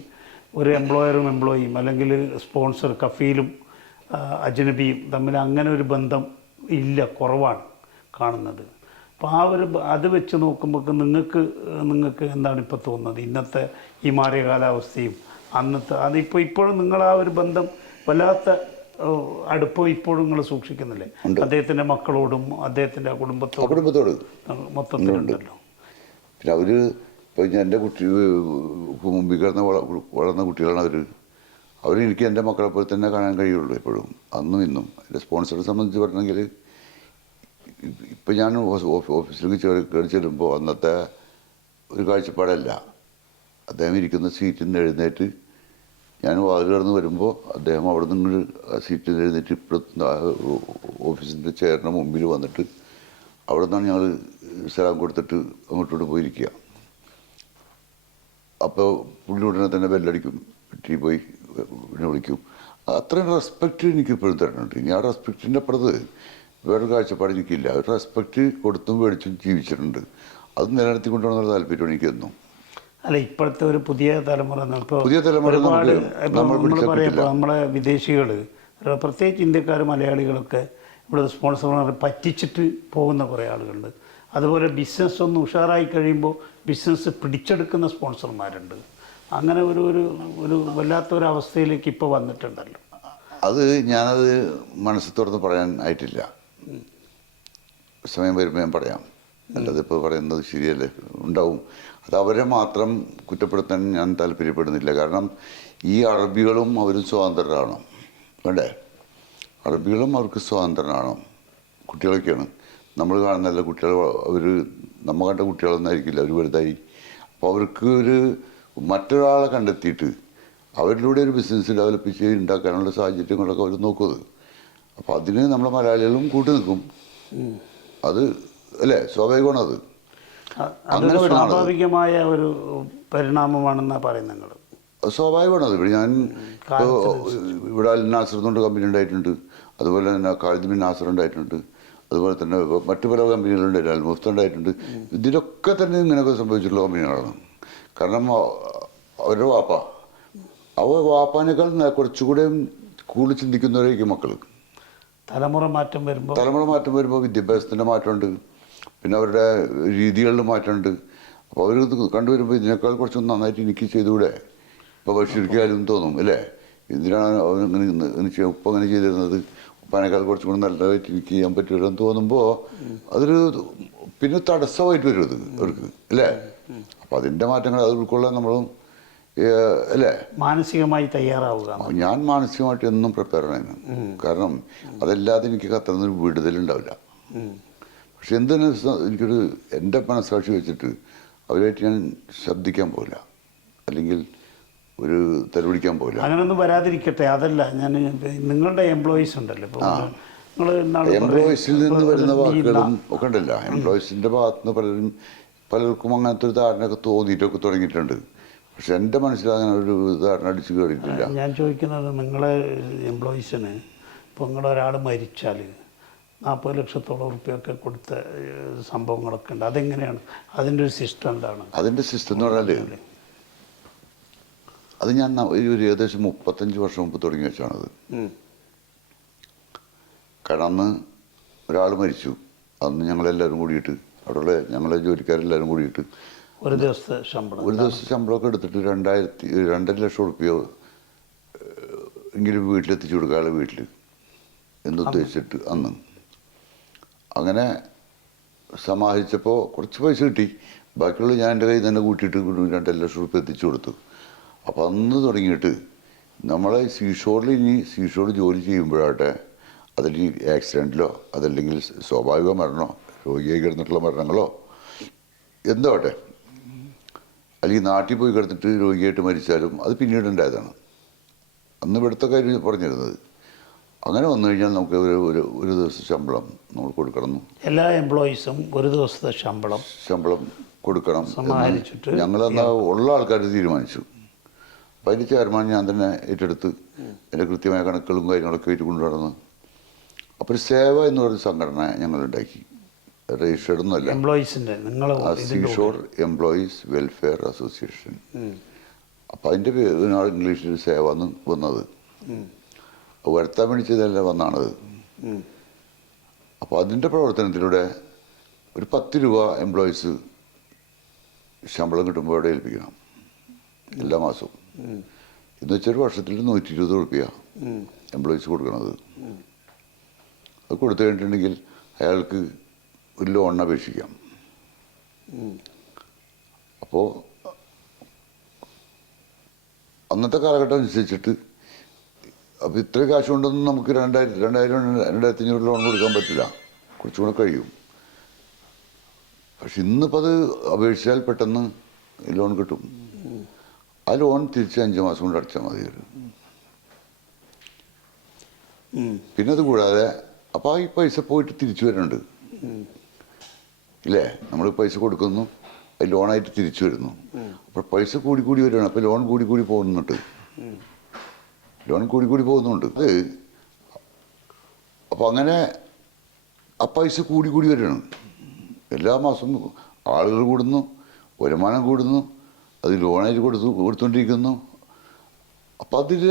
ഒരു എംപ്ലോയറും എംപ്ലോയിയും അല്ലെങ്കിൽ സ്പോൺസർ കഫീലും അജ്നബിയും തമ്മിൽ അങ്ങനെ ഒരു ബന്ധം ഇല്ല, കുറവാണ് കാണുന്നത്. അപ്പോൾ അത് വെച്ച് നോക്കുമ്പോൾ നിങ്ങൾക്ക് എന്താണ് ഇപ്പോൾ തോന്നുന്നത്? ഇന്നത്തെ ഈ മാറിയ കാലാവസ്ഥയും അന്നത്തെ ഇപ്പോഴും നിങ്ങൾ ആ ഒരു ബന്ധം വല്ലാത്ത അടുപ്പം ഇപ്പോഴും നിങ്ങൾ സൂക്ഷിക്കുന്നില്ലേ? അദ്ദേഹത്തിൻ്റെ മക്കളോടും അദ്ദേഹത്തിൻ്റെ കുടുംബത്തോടും മൊത്തത്തിലുണ്ടല്ലോ. പിന്നെ അവർ ഇപ്പോൾ എൻ്റെ കുട്ടി മുമ്പിൽ കിടന്ന് വളർന്ന കുട്ടികളാണ് അവർ എനിക്ക് എൻ്റെ മക്കളെ പോലെ തന്നെ കാണാൻ കഴിയുള്ളൂ എപ്പോഴും, അന്നും ഇന്നും. എൻ്റെ സ്പോൺസറെ സംബന്ധിച്ച് പറഞ്ഞെങ്കിൽ ഇപ്പം ഞാൻ ഓഫീസിലേക്ക് കയറി ചെല്ലുമ്പോൾ അന്നത്തെ ഒരു കാഴ്ചപ്പാടല്ല. അദ്ദേഹം ഇരിക്കുന്ന സീറ്റിൽ നിന്ന് എഴുന്നേറ്റ് ഞാൻ വാതിൽ കടന്ന് വരുമ്പോൾ അദ്ദേഹം അവിടെ നിന്ന് സീറ്റിൽ നിന്ന് എഴുന്നേറ്റ് ഇപ്പോഴത്തെ ഓഫീസിൻ്റെ ചെയറിൻ്റെ മുമ്പിൽ വന്നിട്ട് അവിടെ നിന്നാണ് ഞങ്ങൾ സലാം കൊടുത്തിട്ട് അങ്ങോട്ടോട്ട് പോയിരിക്കുക. അപ്പോൾ പുള്ളി ഉടനെ തന്നെ ബെല്ലടിക്കും, വീട്ടിൽ പോയി പിന്നെ വിളിക്കും. അത്രയും റെസ്പെക്റ്റ് എനിക്ക് ഇപ്പോഴും തരുന്നുണ്ട്. ഇനി ആ റെസ്പെക്റ്റിൻ്റെ അപ്പുറത്ത് വേറൊരു കാഴ്ചപ്പാട് എനിക്കില്ല. ഒരു റെസ്പെക്റ്റ് കൊടുത്തും മേടിച്ചും ജീവിച്ചിട്ടുണ്ട്. അത് നിലനിർത്തിക്കൊണ്ടുവന്നുള്ള താല്പര്യമാണ് എനിക്കെന്നും. അല്ല, ഇപ്പോഴത്തെ ഒരു പുതിയ തലമുറ പുതിയ തലമുറ നമ്മൾ പറയുമ്പോൾ നമ്മളെ വിദേശികൾ, പ്രത്യേകിച്ച് ഇന്ത്യക്കാർ മലയാളികളൊക്കെ ഇവിടെ സ്പോൺസർമാരെ പറ്റിച്ചിട്ട് പോകുന്ന കുറേ ആളുകളുണ്ട്. അതുപോലെ ബിസിനസ് ഒന്ന് ഉഷാറായി കഴിയുമ്പോൾ ബിസിനസ് പിടിച്ചെടുക്കുന്ന സ്പോൺസർമാരുണ്ട്. അങ്ങനെ ഒരു ഒരു ഒരു വല്ലാത്തൊരവസ്ഥയിലേക്ക് ഇപ്പോൾ വന്നിട്ടുണ്ടല്ലോ. അത് ഞാനത് മനസ്സിൽ തുറന്ന് പറയാൻ ആയിട്ടില്ല. സമയം വരുമ്പോൾ ഞാൻ പറയാം. അല്ലാതെ ഇപ്പോൾ പറയുന്നത് ശരിയല്ലേ, ഉണ്ടാവും. അത് അവരെ മാത്രം കുറ്റപ്പെടുത്താൻ ഞാൻ താല്പര്യപ്പെടുന്നില്ല. കാരണം ഈ അറബികളും അവരും സ്വതന്ത്രരാണ്, വേണ്ടേ? അറബികളും അവർക്ക് സ്വതന്ത്രനാണ്. കുട്ടികളൊക്കെയാണ് നമ്മൾ കാണുന്നല്ല കുട്ടികൾ. അവർ നമ്മൾ കണ്ട കുട്ടികളൊന്നും ആയിരിക്കില്ല, അവർ വലുതായി. അപ്പോൾ അവർക്ക് ഒരു മറ്റൊരാളെ കണ്ടെത്തിയിട്ട് അവരിലൂടെ ഒരു ബിസിനസ് ഡെവലപ്പ് ചെയ്ത് ഉണ്ടാക്കാനുള്ള സാഹചര്യങ്ങളൊക്കെ അവർ നോക്കുന്നത്. അപ്പോൾ അതിന് നമ്മളെ മലയാളികളും കൂട്ടി നിൽക്കും. അത് അല്ലേ, സ്വാഭാവികമാണ്. അത് സ്വാഭാവികമായ ഒരു പരിണാമമാണെന്നാണ് പറയുന്നത് നിങ്ങൾ. സ്വാഭാവികമാണത്. ഇവിടെ ഞാൻ ഇവിടെ അൽ നാസർ എന്നുകൊണ്ട് കമ്പനി ഉണ്ടായിട്ടുണ്ട്, അതുപോലെ തന്നെ ഖാലിദ് ബിൻ നാസർ ഉണ്ടായിട്ടുണ്ട്, അതുപോലെ തന്നെ മറ്റു പല കമ്പനികളുണ്ടായിട്ടുണ്ട്, അൽ മുഫ്ത ഉണ്ടായിട്ടുണ്ട്. ഇതിലൊക്കെ തന്നെ ഇങ്ങനെയൊക്കെ സംഭവിച്ചിട്ടുള്ള കമ്പനികളാണ്. കാരണം അവരുടെ വാപ്പാനേക്കാൾ കുറച്ചുകൂടെ കൂടുതൽ ചിന്തിക്കുന്നവരായിരിക്കും മക്കൾ. തലമുറ മാറ്റം വരുമ്പോൾ വിദ്യാഭ്യാസത്തിൻ്റെ മാറ്റമുണ്ട്, പിന്നെ അവരുടെ രീതികളിൽ മാറ്റമുണ്ട്. അപ്പോൾ അവർ കണ്ടുവരുമ്പോൾ ഇതിനേക്കാൾ കുറച്ചൊന്നും നന്നായിട്ട് എനിക്ക് ചെയ്തുകൂടെ, ഇപ്പോൾ ബഷീർക്കാലും തോന്നും അല്ലേ, എന്തിനാണ് അവനിങ്ങനെ ഉപ്പം അങ്ങനെ ചെയ്തിരുന്നത്, ഉപ്പാനേക്കാൾ കുറച്ചും കൂടെ നല്ലതായിട്ട് എനിക്ക് ചെയ്യാൻ പറ്റുമല്ലോ എന്ന് തോന്നുമ്പോൾ അതൊരു പിന്നെ തടസ്സമായിട്ട് വരും അത് അവർക്ക്, അല്ലേ? അപ്പം അതിൻ്റെ മാറ്റങ്ങൾ അത് ഉൾക്കൊള്ളാൻ നമ്മളും അല്ലേ മാനസികമായി തയ്യാറാവുക. ഞാൻ മാനസികമായിട്ട് എന്നും പ്രിപ്പയർ ആണ്. കാരണം അതല്ലാതെ എനിക്ക് അത്രയൊന്നും വിടുതലുണ്ടാവില്ല. പക്ഷെ എന്തിനു എനിക്കൊരു എൻ്റെ മനസ്സാക്ഷി വെച്ചിട്ട് അവരായിട്ട് ഞാൻ ശബ്ദിക്കാൻ പോകില്ല, അല്ലെങ്കിൽ ഒരു തെരുവിടിക്കാൻ പോകില്ല. അങ്ങനൊന്നും വരാതിരിക്കട്ടെ. അതല്ല, ഞാൻ നിങ്ങളുടെ എംപ്ലോയീസ് ഉണ്ടല്ലോ, ഇപ്പോൾ എംപ്ലോയീസിൽ നിന്ന് വരുന്ന വാക്കുകളും ഒക്കെ ഉണ്ടല്ലോ. എംപ്ലോയീസിൻ്റെ ഭാഗത്തുനിന്ന് പലർക്കും അങ്ങനത്തെ ഒരു ധാരണയൊക്കെ തോന്നിയിട്ടൊക്കെ തുടങ്ങിയിട്ടുണ്ട്. പക്ഷെ എൻ്റെ മനസ്സിൽ അങ്ങനെ ഒരു ധാരണ അടിച്ചു കയറിയിട്ടില്ല. ഞാൻ ചോദിക്കുന്നത്, നിങ്ങളെ എംപ്ലോയീസിന് ഇപ്പോൾ നിങ്ങളൊരാൾ മരിച്ചാൽ 40 ലക്ഷത്തോളം റുപ്യൊക്കെ കൊടുത്ത സംഭവങ്ങളൊക്കെ ഉണ്ട്. അതെങ്ങനെയാണ്? അതിൻ്റെ ഒരു സിസ്റ്റം എന്താണ്? അതിൻ്റെ സിസ്റ്റം എന്ന് പറഞ്ഞാൽ അത് ഞാൻ ഒരു ഏകദേശം 35 വർഷം മുമ്പ് തുടങ്ങി വെച്ചാണത്. കാരണം അന്ന് ഒരാൾ മരിച്ചു. അന്ന് ഞങ്ങളെല്ലാവരും കൂടിയിട്ട്, അവിടെയുള്ള ഞങ്ങളെ ജോലിക്കാരെല്ലാവരും കൂടിയിട്ട് ഒരു ദിവസത്തെ ശമ്പളമൊക്കെ എടുത്തിട്ട് 2.5 ലക്ഷം റുപ്യ എങ്കിലും വീട്ടിലെത്തിച്ചു കൊടുക്കാതെ വീട്ടിൽ എന്നുദ്ദേശിച്ചിട്ട് അന്ന് അങ്ങനെ സമാഹരിച്ചപ്പോൾ കുറച്ച് പൈസ കിട്ടി. ബാക്കിയുള്ള ഞാൻ എൻ്റെ കയ്യിൽ തന്നെ കൂട്ടിയിട്ട് 2.5 ലക്ഷം റുപ്യ എത്തിച്ചു കൊടുത്തു. അപ്പോൾ അന്ന് തുടങ്ങിയിട്ട് നമ്മളെ സീഷോറിൽ ജോലി ചെയ്യുമ്പോഴാട്ടെ, അതിൽ ആക്സിഡൻറ്റിലോ അതല്ലെങ്കിൽ സ്വാഭാവിക മരണമോ രോഗിയായി കിടന്നിട്ടുള്ള മരണങ്ങളോ എന്തോ ആട്ടെ, അല്ലെങ്കിൽ നാട്ടിൽ പോയി കിടന്നിട്ട് രോഗിയായിട്ട് മരിച്ചാലും അത് പിന്നീട് ഉണ്ടായതാണ്. അന്ന് ഇവിടുത്തെ കാര്യം പറഞ്ഞിരുന്നത്. അങ്ങനെ വന്നു കഴിഞ്ഞാൽ നമുക്ക് ഒരു ദിവസത്തെ ശമ്പളം നമ്മൾ കൊടുക്കണം. എല്ലാ എംപ്ലോയീസും ഒരു ദിവസത്തെ ശമ്പളം കൊടുക്കണം. ഞങ്ങളെന്നാ ഉള്ള ആൾക്കാർ തീരുമാനിച്ചു. അപ്പം അതിൻ്റെ ചെയർമാൻ ഞാൻ തന്നെ ഏറ്റെടുത്ത് എൻ്റെ കൃത്യമായ കണക്കുകളും കാര്യങ്ങളൊക്കെ ആയിട്ട് കൊണ്ടുനടന്ന് അപ്പോൾ ഒരു സേവ എന്ന് പറയുന്ന സംഘടന ഞങ്ങളുണ്ടാക്കി. രജിസ്റ്റേർഡ് ഒന്നുമല്ല, സീഷോർ എംപ്ലോയീസ് വെൽഫെയർ അസോസിയേഷൻ. അപ്പം അതിൻ്റെ പേരാണ് ഇംഗ്ലീഷിൽ സേവ എന്ന് വന്നത്. വരുത്താൻ വേണ്ടി ചെയ്തല്ല വന്നാണത്. അപ്പോൾ അതിൻ്റെ പ്രവർത്തനത്തിലൂടെ ഒരു 10 രൂപ എംപ്ലോയീസ് ശമ്പളം കിട്ടുമ്പോൾ അവിടെ ഏൽപ്പിക്കണം എല്ലാ മാസവും. എന്ന് വെച്ചാൽ ഒരു വർഷത്തിൽ 120 റുപ്യ എംപ്ലോയീസ് കൊടുക്കണത്. അത് കൊടുത്തു കഴിഞ്ഞിട്ടുണ്ടെങ്കിൽ അയാൾക്ക് ഒരു ലോണിന് അപേക്ഷിക്കാം. അപ്പോൾ അന്നത്തെ കാലഘട്ടം അനുസരിച്ചിട്ട് അപ്പോൾ ഇത്ര കാശ് കൊണ്ടൊന്നും നമുക്ക് 2500 ലോൺ കൊടുക്കാൻ പറ്റില്ല, കുറച്ചുകൂടെ കഴിയും. പക്ഷെ ഇന്നിപ്പോൾ അത് അപേക്ഷിച്ചാൽ പെട്ടെന്ന് ലോൺ കിട്ടും. ആ ലോൺ തിരിച്ച് 5 മാസം കൊണ്ട് അടച്ചാൽ മതി. പിന്നെ അത് കൂടാതെ അപ്പോൾ ഈ പൈസ പോയിട്ട് തിരിച്ചു വരുന്നുണ്ട് ഇല്ലേ? നമ്മൾ പൈസ കൊടുക്കുന്നു, ലോണായിട്ട് തിരിച്ചു വരുന്നു. അപ്പോൾ പൈസ കൂടി വരികയാണ്. അപ്പോൾ ലോൺ കൂടി പോകുന്നുണ്ട്, ലോൺ കൂടി പോകുന്നുണ്ട്. അത് അപ്പോൾ അങ്ങനെ ആ പൈസ കൂടി വരികയാണ്. എല്ലാ മാസവും ആളുകൾ കൂടുന്നു, വരുമാനം കൂടുന്നു, അത് ലോണായിട്ട് കൊടുത്തുകൊണ്ടിരിക്കുന്നു. അപ്പം അതിൽ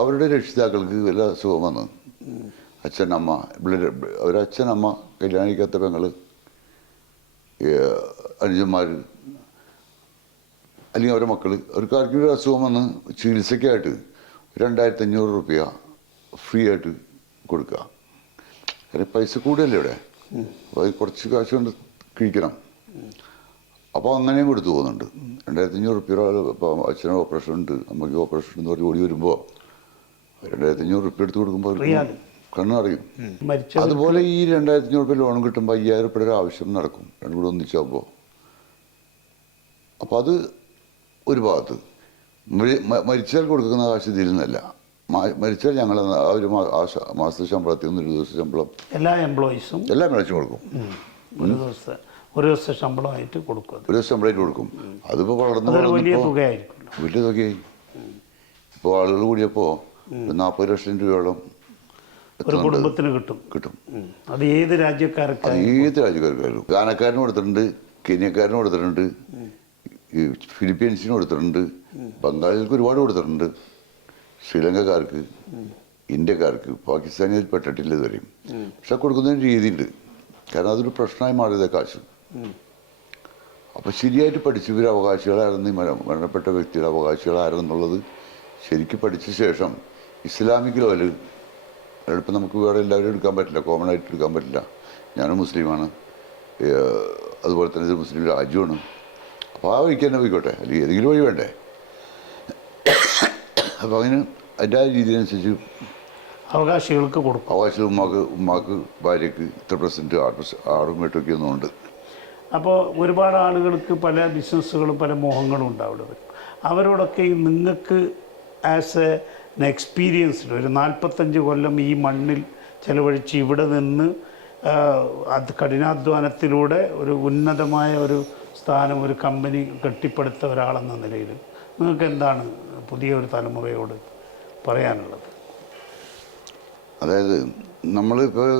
അവരുടെ രക്ഷിതാക്കൾക്ക് വല്ല അസുഖം വന്ന് അച്ഛൻ അമ്മ ഒരച്ഛൻ അമ്മ കല്യാണം കഴിക്കാത്ത പെങ്ങൾ അനുജന്മാർ അല്ലെങ്കിൽ അവരുടെ മക്കൾ അവർക്കാർക്കും ഒരു അസുഖം വന്ന് ചികിത്സയ്ക്കായിട്ട് 2500 രൂപ ഫ്രീ ആയിട്ട് കൊടുക്കുക. കാരണം പൈസ കൂടുതലല്ലേ ഇവിടെ, അപ്പോൾ അത് കുറച്ച് കാശ് കൊണ്ട് കഴിക്കണം. അപ്പോൾ അങ്ങനെയും കൊടുത്തു പോകുന്നുണ്ട്. 2500 രൂപ. ഇപ്പോൾ അച്ഛന് ഓപ്പറേഷൻ ഉണ്ട്, അമ്മയ്ക്ക് ഓപ്പറേഷൻ എന്ന് പറഞ്ഞ് ഓടി വരുമ്പോൾ 2500 രൂപ എടുത്ത് കൊടുക്കുമ്പോൾ കണ്ണ് അറിയും. അതുപോലെ ഈ 2500 രൂപ ലോൺ കിട്ടുമ്പോൾ 5000 രൂപയുടെ ഒരു ആവശ്യം നടക്കും, രണ്ടും കൂടെ ഒന്നിച്ചാകുമ്പോൾ. അപ്പോൾ അത് ഒരു ഭാഗത്ത് മരിച്ചാൽ കൊടുക്കുന്ന കാശ് ഇതിൽ നിന്നല്ല. മരിച്ചാൽ ഞങ്ങൾ ആ ഒരു മാസത്തെ ശമ്പളത്തിൽ നിന്ന് 1 ദിവസത്തെ ശമ്പളം എല്ലാ എംപ്ലോയീസും കൊടുക്കും. ഒരു ദിവസത്തെ ശമ്പളമായിട്ട് കൊടുക്കും. ഒരു ദിവസം ശമ്പളമായിട്ട് കൊടുക്കും. അതിപ്പോൾ വളർന്നു വലിയ തുകയായിരിക്കും, വലിയ തുകയായി. ഇപ്പോൾ ആളുകൾ കൂടിയപ്പോൾ 40 ലക്ഷം രൂപയോളം ഒരു കുടുംബത്തിന് കിട്ടും. അത് ഏത് രാജ്യക്കാർക്കായാലും ഗാനക്കാരന് കൊടുത്തിട്ടുണ്ട്, കെന്യക്കാരന് കൊടുത്തിട്ടുണ്ട്, ഫിലിപ്പീൻസിന് കൊടുത്തിട്ടുണ്ട്, ബംഗാളികൾക്ക് ഒരുപാട് കൊടുത്തിട്ടുണ്ട്, ശ്രീലങ്കക്കാർക്ക്, ഇന്ത്യക്കാർക്ക്, പാകിസ്ഥാനിൽ പെട്ടിട്ടില്ല ഇതുവരെയും. പക്ഷെ കൊടുക്കുന്നതിന് രീതിയുണ്ട്. കാരണം അതൊരു പ്രശ്നമായി മാറിയത് കാശ്. അപ്പോൾ ശരിയായിട്ട് പഠിച്ച് ഇവർ അവകാശികളായിരുന്നു, മരണപ്പെട്ട വ്യക്തിയുടെ അവകാശികളായിരുന്നുള്ളത് ശരിക്കും പഠിച്ച ശേഷം ഇസ്ലാമിക് ലോയിൽ ഇപ്പം നമുക്ക് വേറെ എല്ലാവരും എടുക്കാൻ പറ്റില്ല, കോമൺ ആയിട്ട് എടുക്കാൻ പറ്റില്ല. ഞാനും മുസ്ലിമാണ്, അതുപോലെ തന്നെ ഇത് മുസ്ലിം രാജ്യമാണ്. അപ്പോൾ ആ വഴിക്ക് തന്നെ പോയിക്കോട്ടെ, അല്ലെങ്കിൽ ഏതെങ്കിലും വഴി വേണ്ടേ? അപ്പോൾ അതിന് അതിൻ്റെ ആ രീതിയനുസരിച്ച് അവകാശികൾക്ക് കൊടുക്കും. അവകാശികൾ ഉമ്മാക്ക് ഭാര്യയ്ക്ക് ഇത്ര % 6 8 ഒന്നുണ്ട്. അപ്പോൾ ഒരുപാട് ആളുകൾക്ക് പല ബിസിനസ്സുകളും പല മോഹങ്ങളും ഉണ്ടാവും. അവരോടൊക്കെ നിങ്ങൾക്ക് ആസ് എൻ എക്സ്പീരിയൻസ്ഡ് ഒരു 45 കൊല്ലം ഈ മണ്ണിൽ ചെലവഴിച്ച് ഇവിടെ നിന്ന് അത് കഠിനാധ്വാനത്തിലൂടെ ഒരു ഉന്നതമായ ഒരു സ്ഥാനം, ഒരു കമ്പനി കെട്ടിപ്പടുത്ത ഒരാളെന്ന നിലയിൽ നിങ്ങൾക്ക് എന്താണ് പുതിയ ഒരു തലമുറയോട് പറയാനുള്ളത്? അതായത് നമ്മളിപ്പോൾ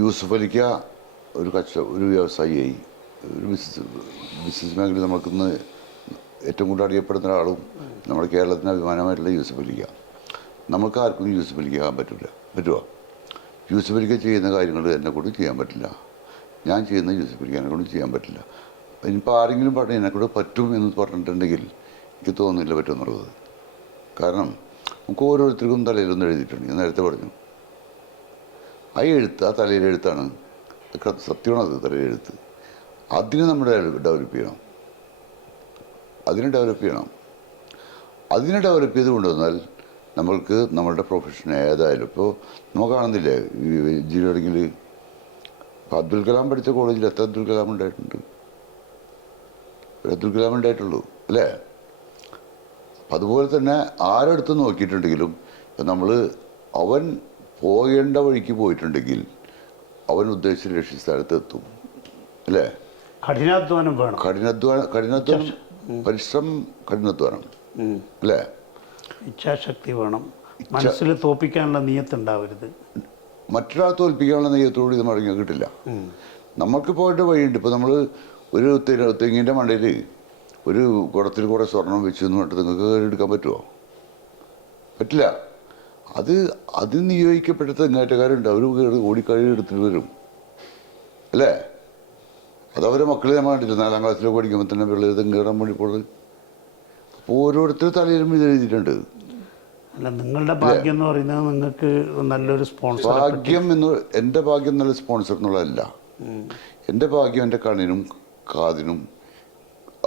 യൂസഫ് അലിക്ക ഒരു വ്യവസായിയായി, ഒരു ബിസിനസ് മേഖലയിൽ നമുക്കിന്ന് ഏറ്റവും കൂടുതൽ അറിയപ്പെടുന്ന ഒരാളും നമ്മുടെ കേരളത്തിന് അഭിമാനമായിട്ടുള്ള യൂസഫ് അലിക്ക. നമുക്ക് ആർക്കും യൂസഫ് അലിക്ക ആകാൻ പറ്റുമോ? യൂസഫ് അലിക്ക ചെയ്യുന്ന കാര്യങ്ങൾ എന്നെക്കൊണ്ട് ചെയ്യാൻ പറ്റില്ല, ഞാൻ ചെയ്യുന്ന യൂസഫ് അലിക്ക എന്നെക്കൊണ്ട് ചെയ്യാൻ പറ്റില്ല. ഇനിയിപ്പോൾ ആരെങ്കിലും പറഞ്ഞ് എന്നെക്കൊണ്ട് പറ്റും എന്ന് പറഞ്ഞിട്ടുണ്ടെങ്കിൽ എനിക്ക് തോന്നുന്നില്ല പറ്റുമെന്നുള്ളത്. കാരണം നമുക്ക് ഓരോരുത്തർക്കും തലയിലൊന്നും എഴുതിയിട്ടുണ്ട്. ഞാൻ നേരത്തെ പറഞ്ഞു, ആ തലയിലെഴുത്താണ് സത്യമാണത്, തലയിലെഴുത്ത്. അതിനെ നമ്മൾ ഡെവലപ്പ് ചെയ്യണം. അതിനെ ഡെവലപ്പ് ചെയ്ത് കൊണ്ടുവന്നാൽ നമ്മൾക്ക് നമ്മളുടെ പ്രൊഫഷൻ ഏതായാലും ഇപ്പോൾ നമുക്ക് കാണുന്നില്ലേ എഞ്ചിനീയറിങ്ങിൽ അബ്ദുൽ കലാം പഠിച്ച കോളേജിൽ എത്ര അബ്ദുൽ കലാം ഉണ്ടായിട്ടുള്ളൂ അല്ലേ? അതുപോലെ തന്നെ ആരെടുത്ത് നോക്കിയിട്ടുണ്ടെങ്കിലും നമ്മൾ അവൻ പോകേണ്ട വഴിക്ക് പോയിട്ടുണ്ടെങ്കിൽ അവൻ ഉദ്ദേശിച്ച ലക്ഷ്യസ്ഥാനത്ത് എത്തും അല്ലേ? കഠിനാധ്വാനം വേണം, കഠിനാധ്വാനം അല്ലേ? ഇച്ഛാശക്തി വേണം, മനസ്സിൽ തോൽപ്പിക്കാനുള്ള നിയത്തുണ്ടാവരുത്. മറ്റൊരാൾ തോൽപ്പിക്കാനുള്ള നെയ്യത്തോട് ഇത് മടങ്ങി കിട്ടില്ല. നമുക്ക് പോയിട്ട് വഴിയുണ്ട്. ഇപ്പോൾ നമ്മൾ ഒരു തെങ്ങിൻ്റെ മണ്ടയിൽ ഒരു കുടത്തിൽ കുറേ സ്വർണം വെച്ച് എന്ന് പറഞ്ഞിട്ട് നിങ്ങൾക്ക് എടുക്കാൻ പറ്റുമോ? പറ്റില്ല. അത് നിയോഗിക്കപ്പെട്ട തെങ്ങേറ്റക്കാരുണ്ട്, അവർ ഓടിക്കഴി എടുത്തിട്ട് വരും അല്ലേ? അതവരെ മക്കൾ ഞാൻ കണ്ടിട്ട് 4ാം ക്ലാസ്സിലൊക്കെ പഠിക്കുമ്പോൾ തന്നെ പിള്ളേർ തെങ്ങ് കയറാൻ വേണ്ടി പോയത്. അപ്പോൾ ഓരോരുത്തർ തലയിലും ഇത് എഴുതിയിട്ടുണ്ട്. അല്ല, നിങ്ങളുടെ ഭാഗ്യം എന്ന് പറയുന്നത് നിങ്ങൾക്ക് നല്ലൊരു സ്പോൺസർ. എൻ്റെ ഭാഗ്യം നല്ല സ്പോൺസർ എന്നുള്ളതല്ല. എൻ്റെ ഭാഗ്യം എൻ്റെ കണ്ണിനും കാതിനും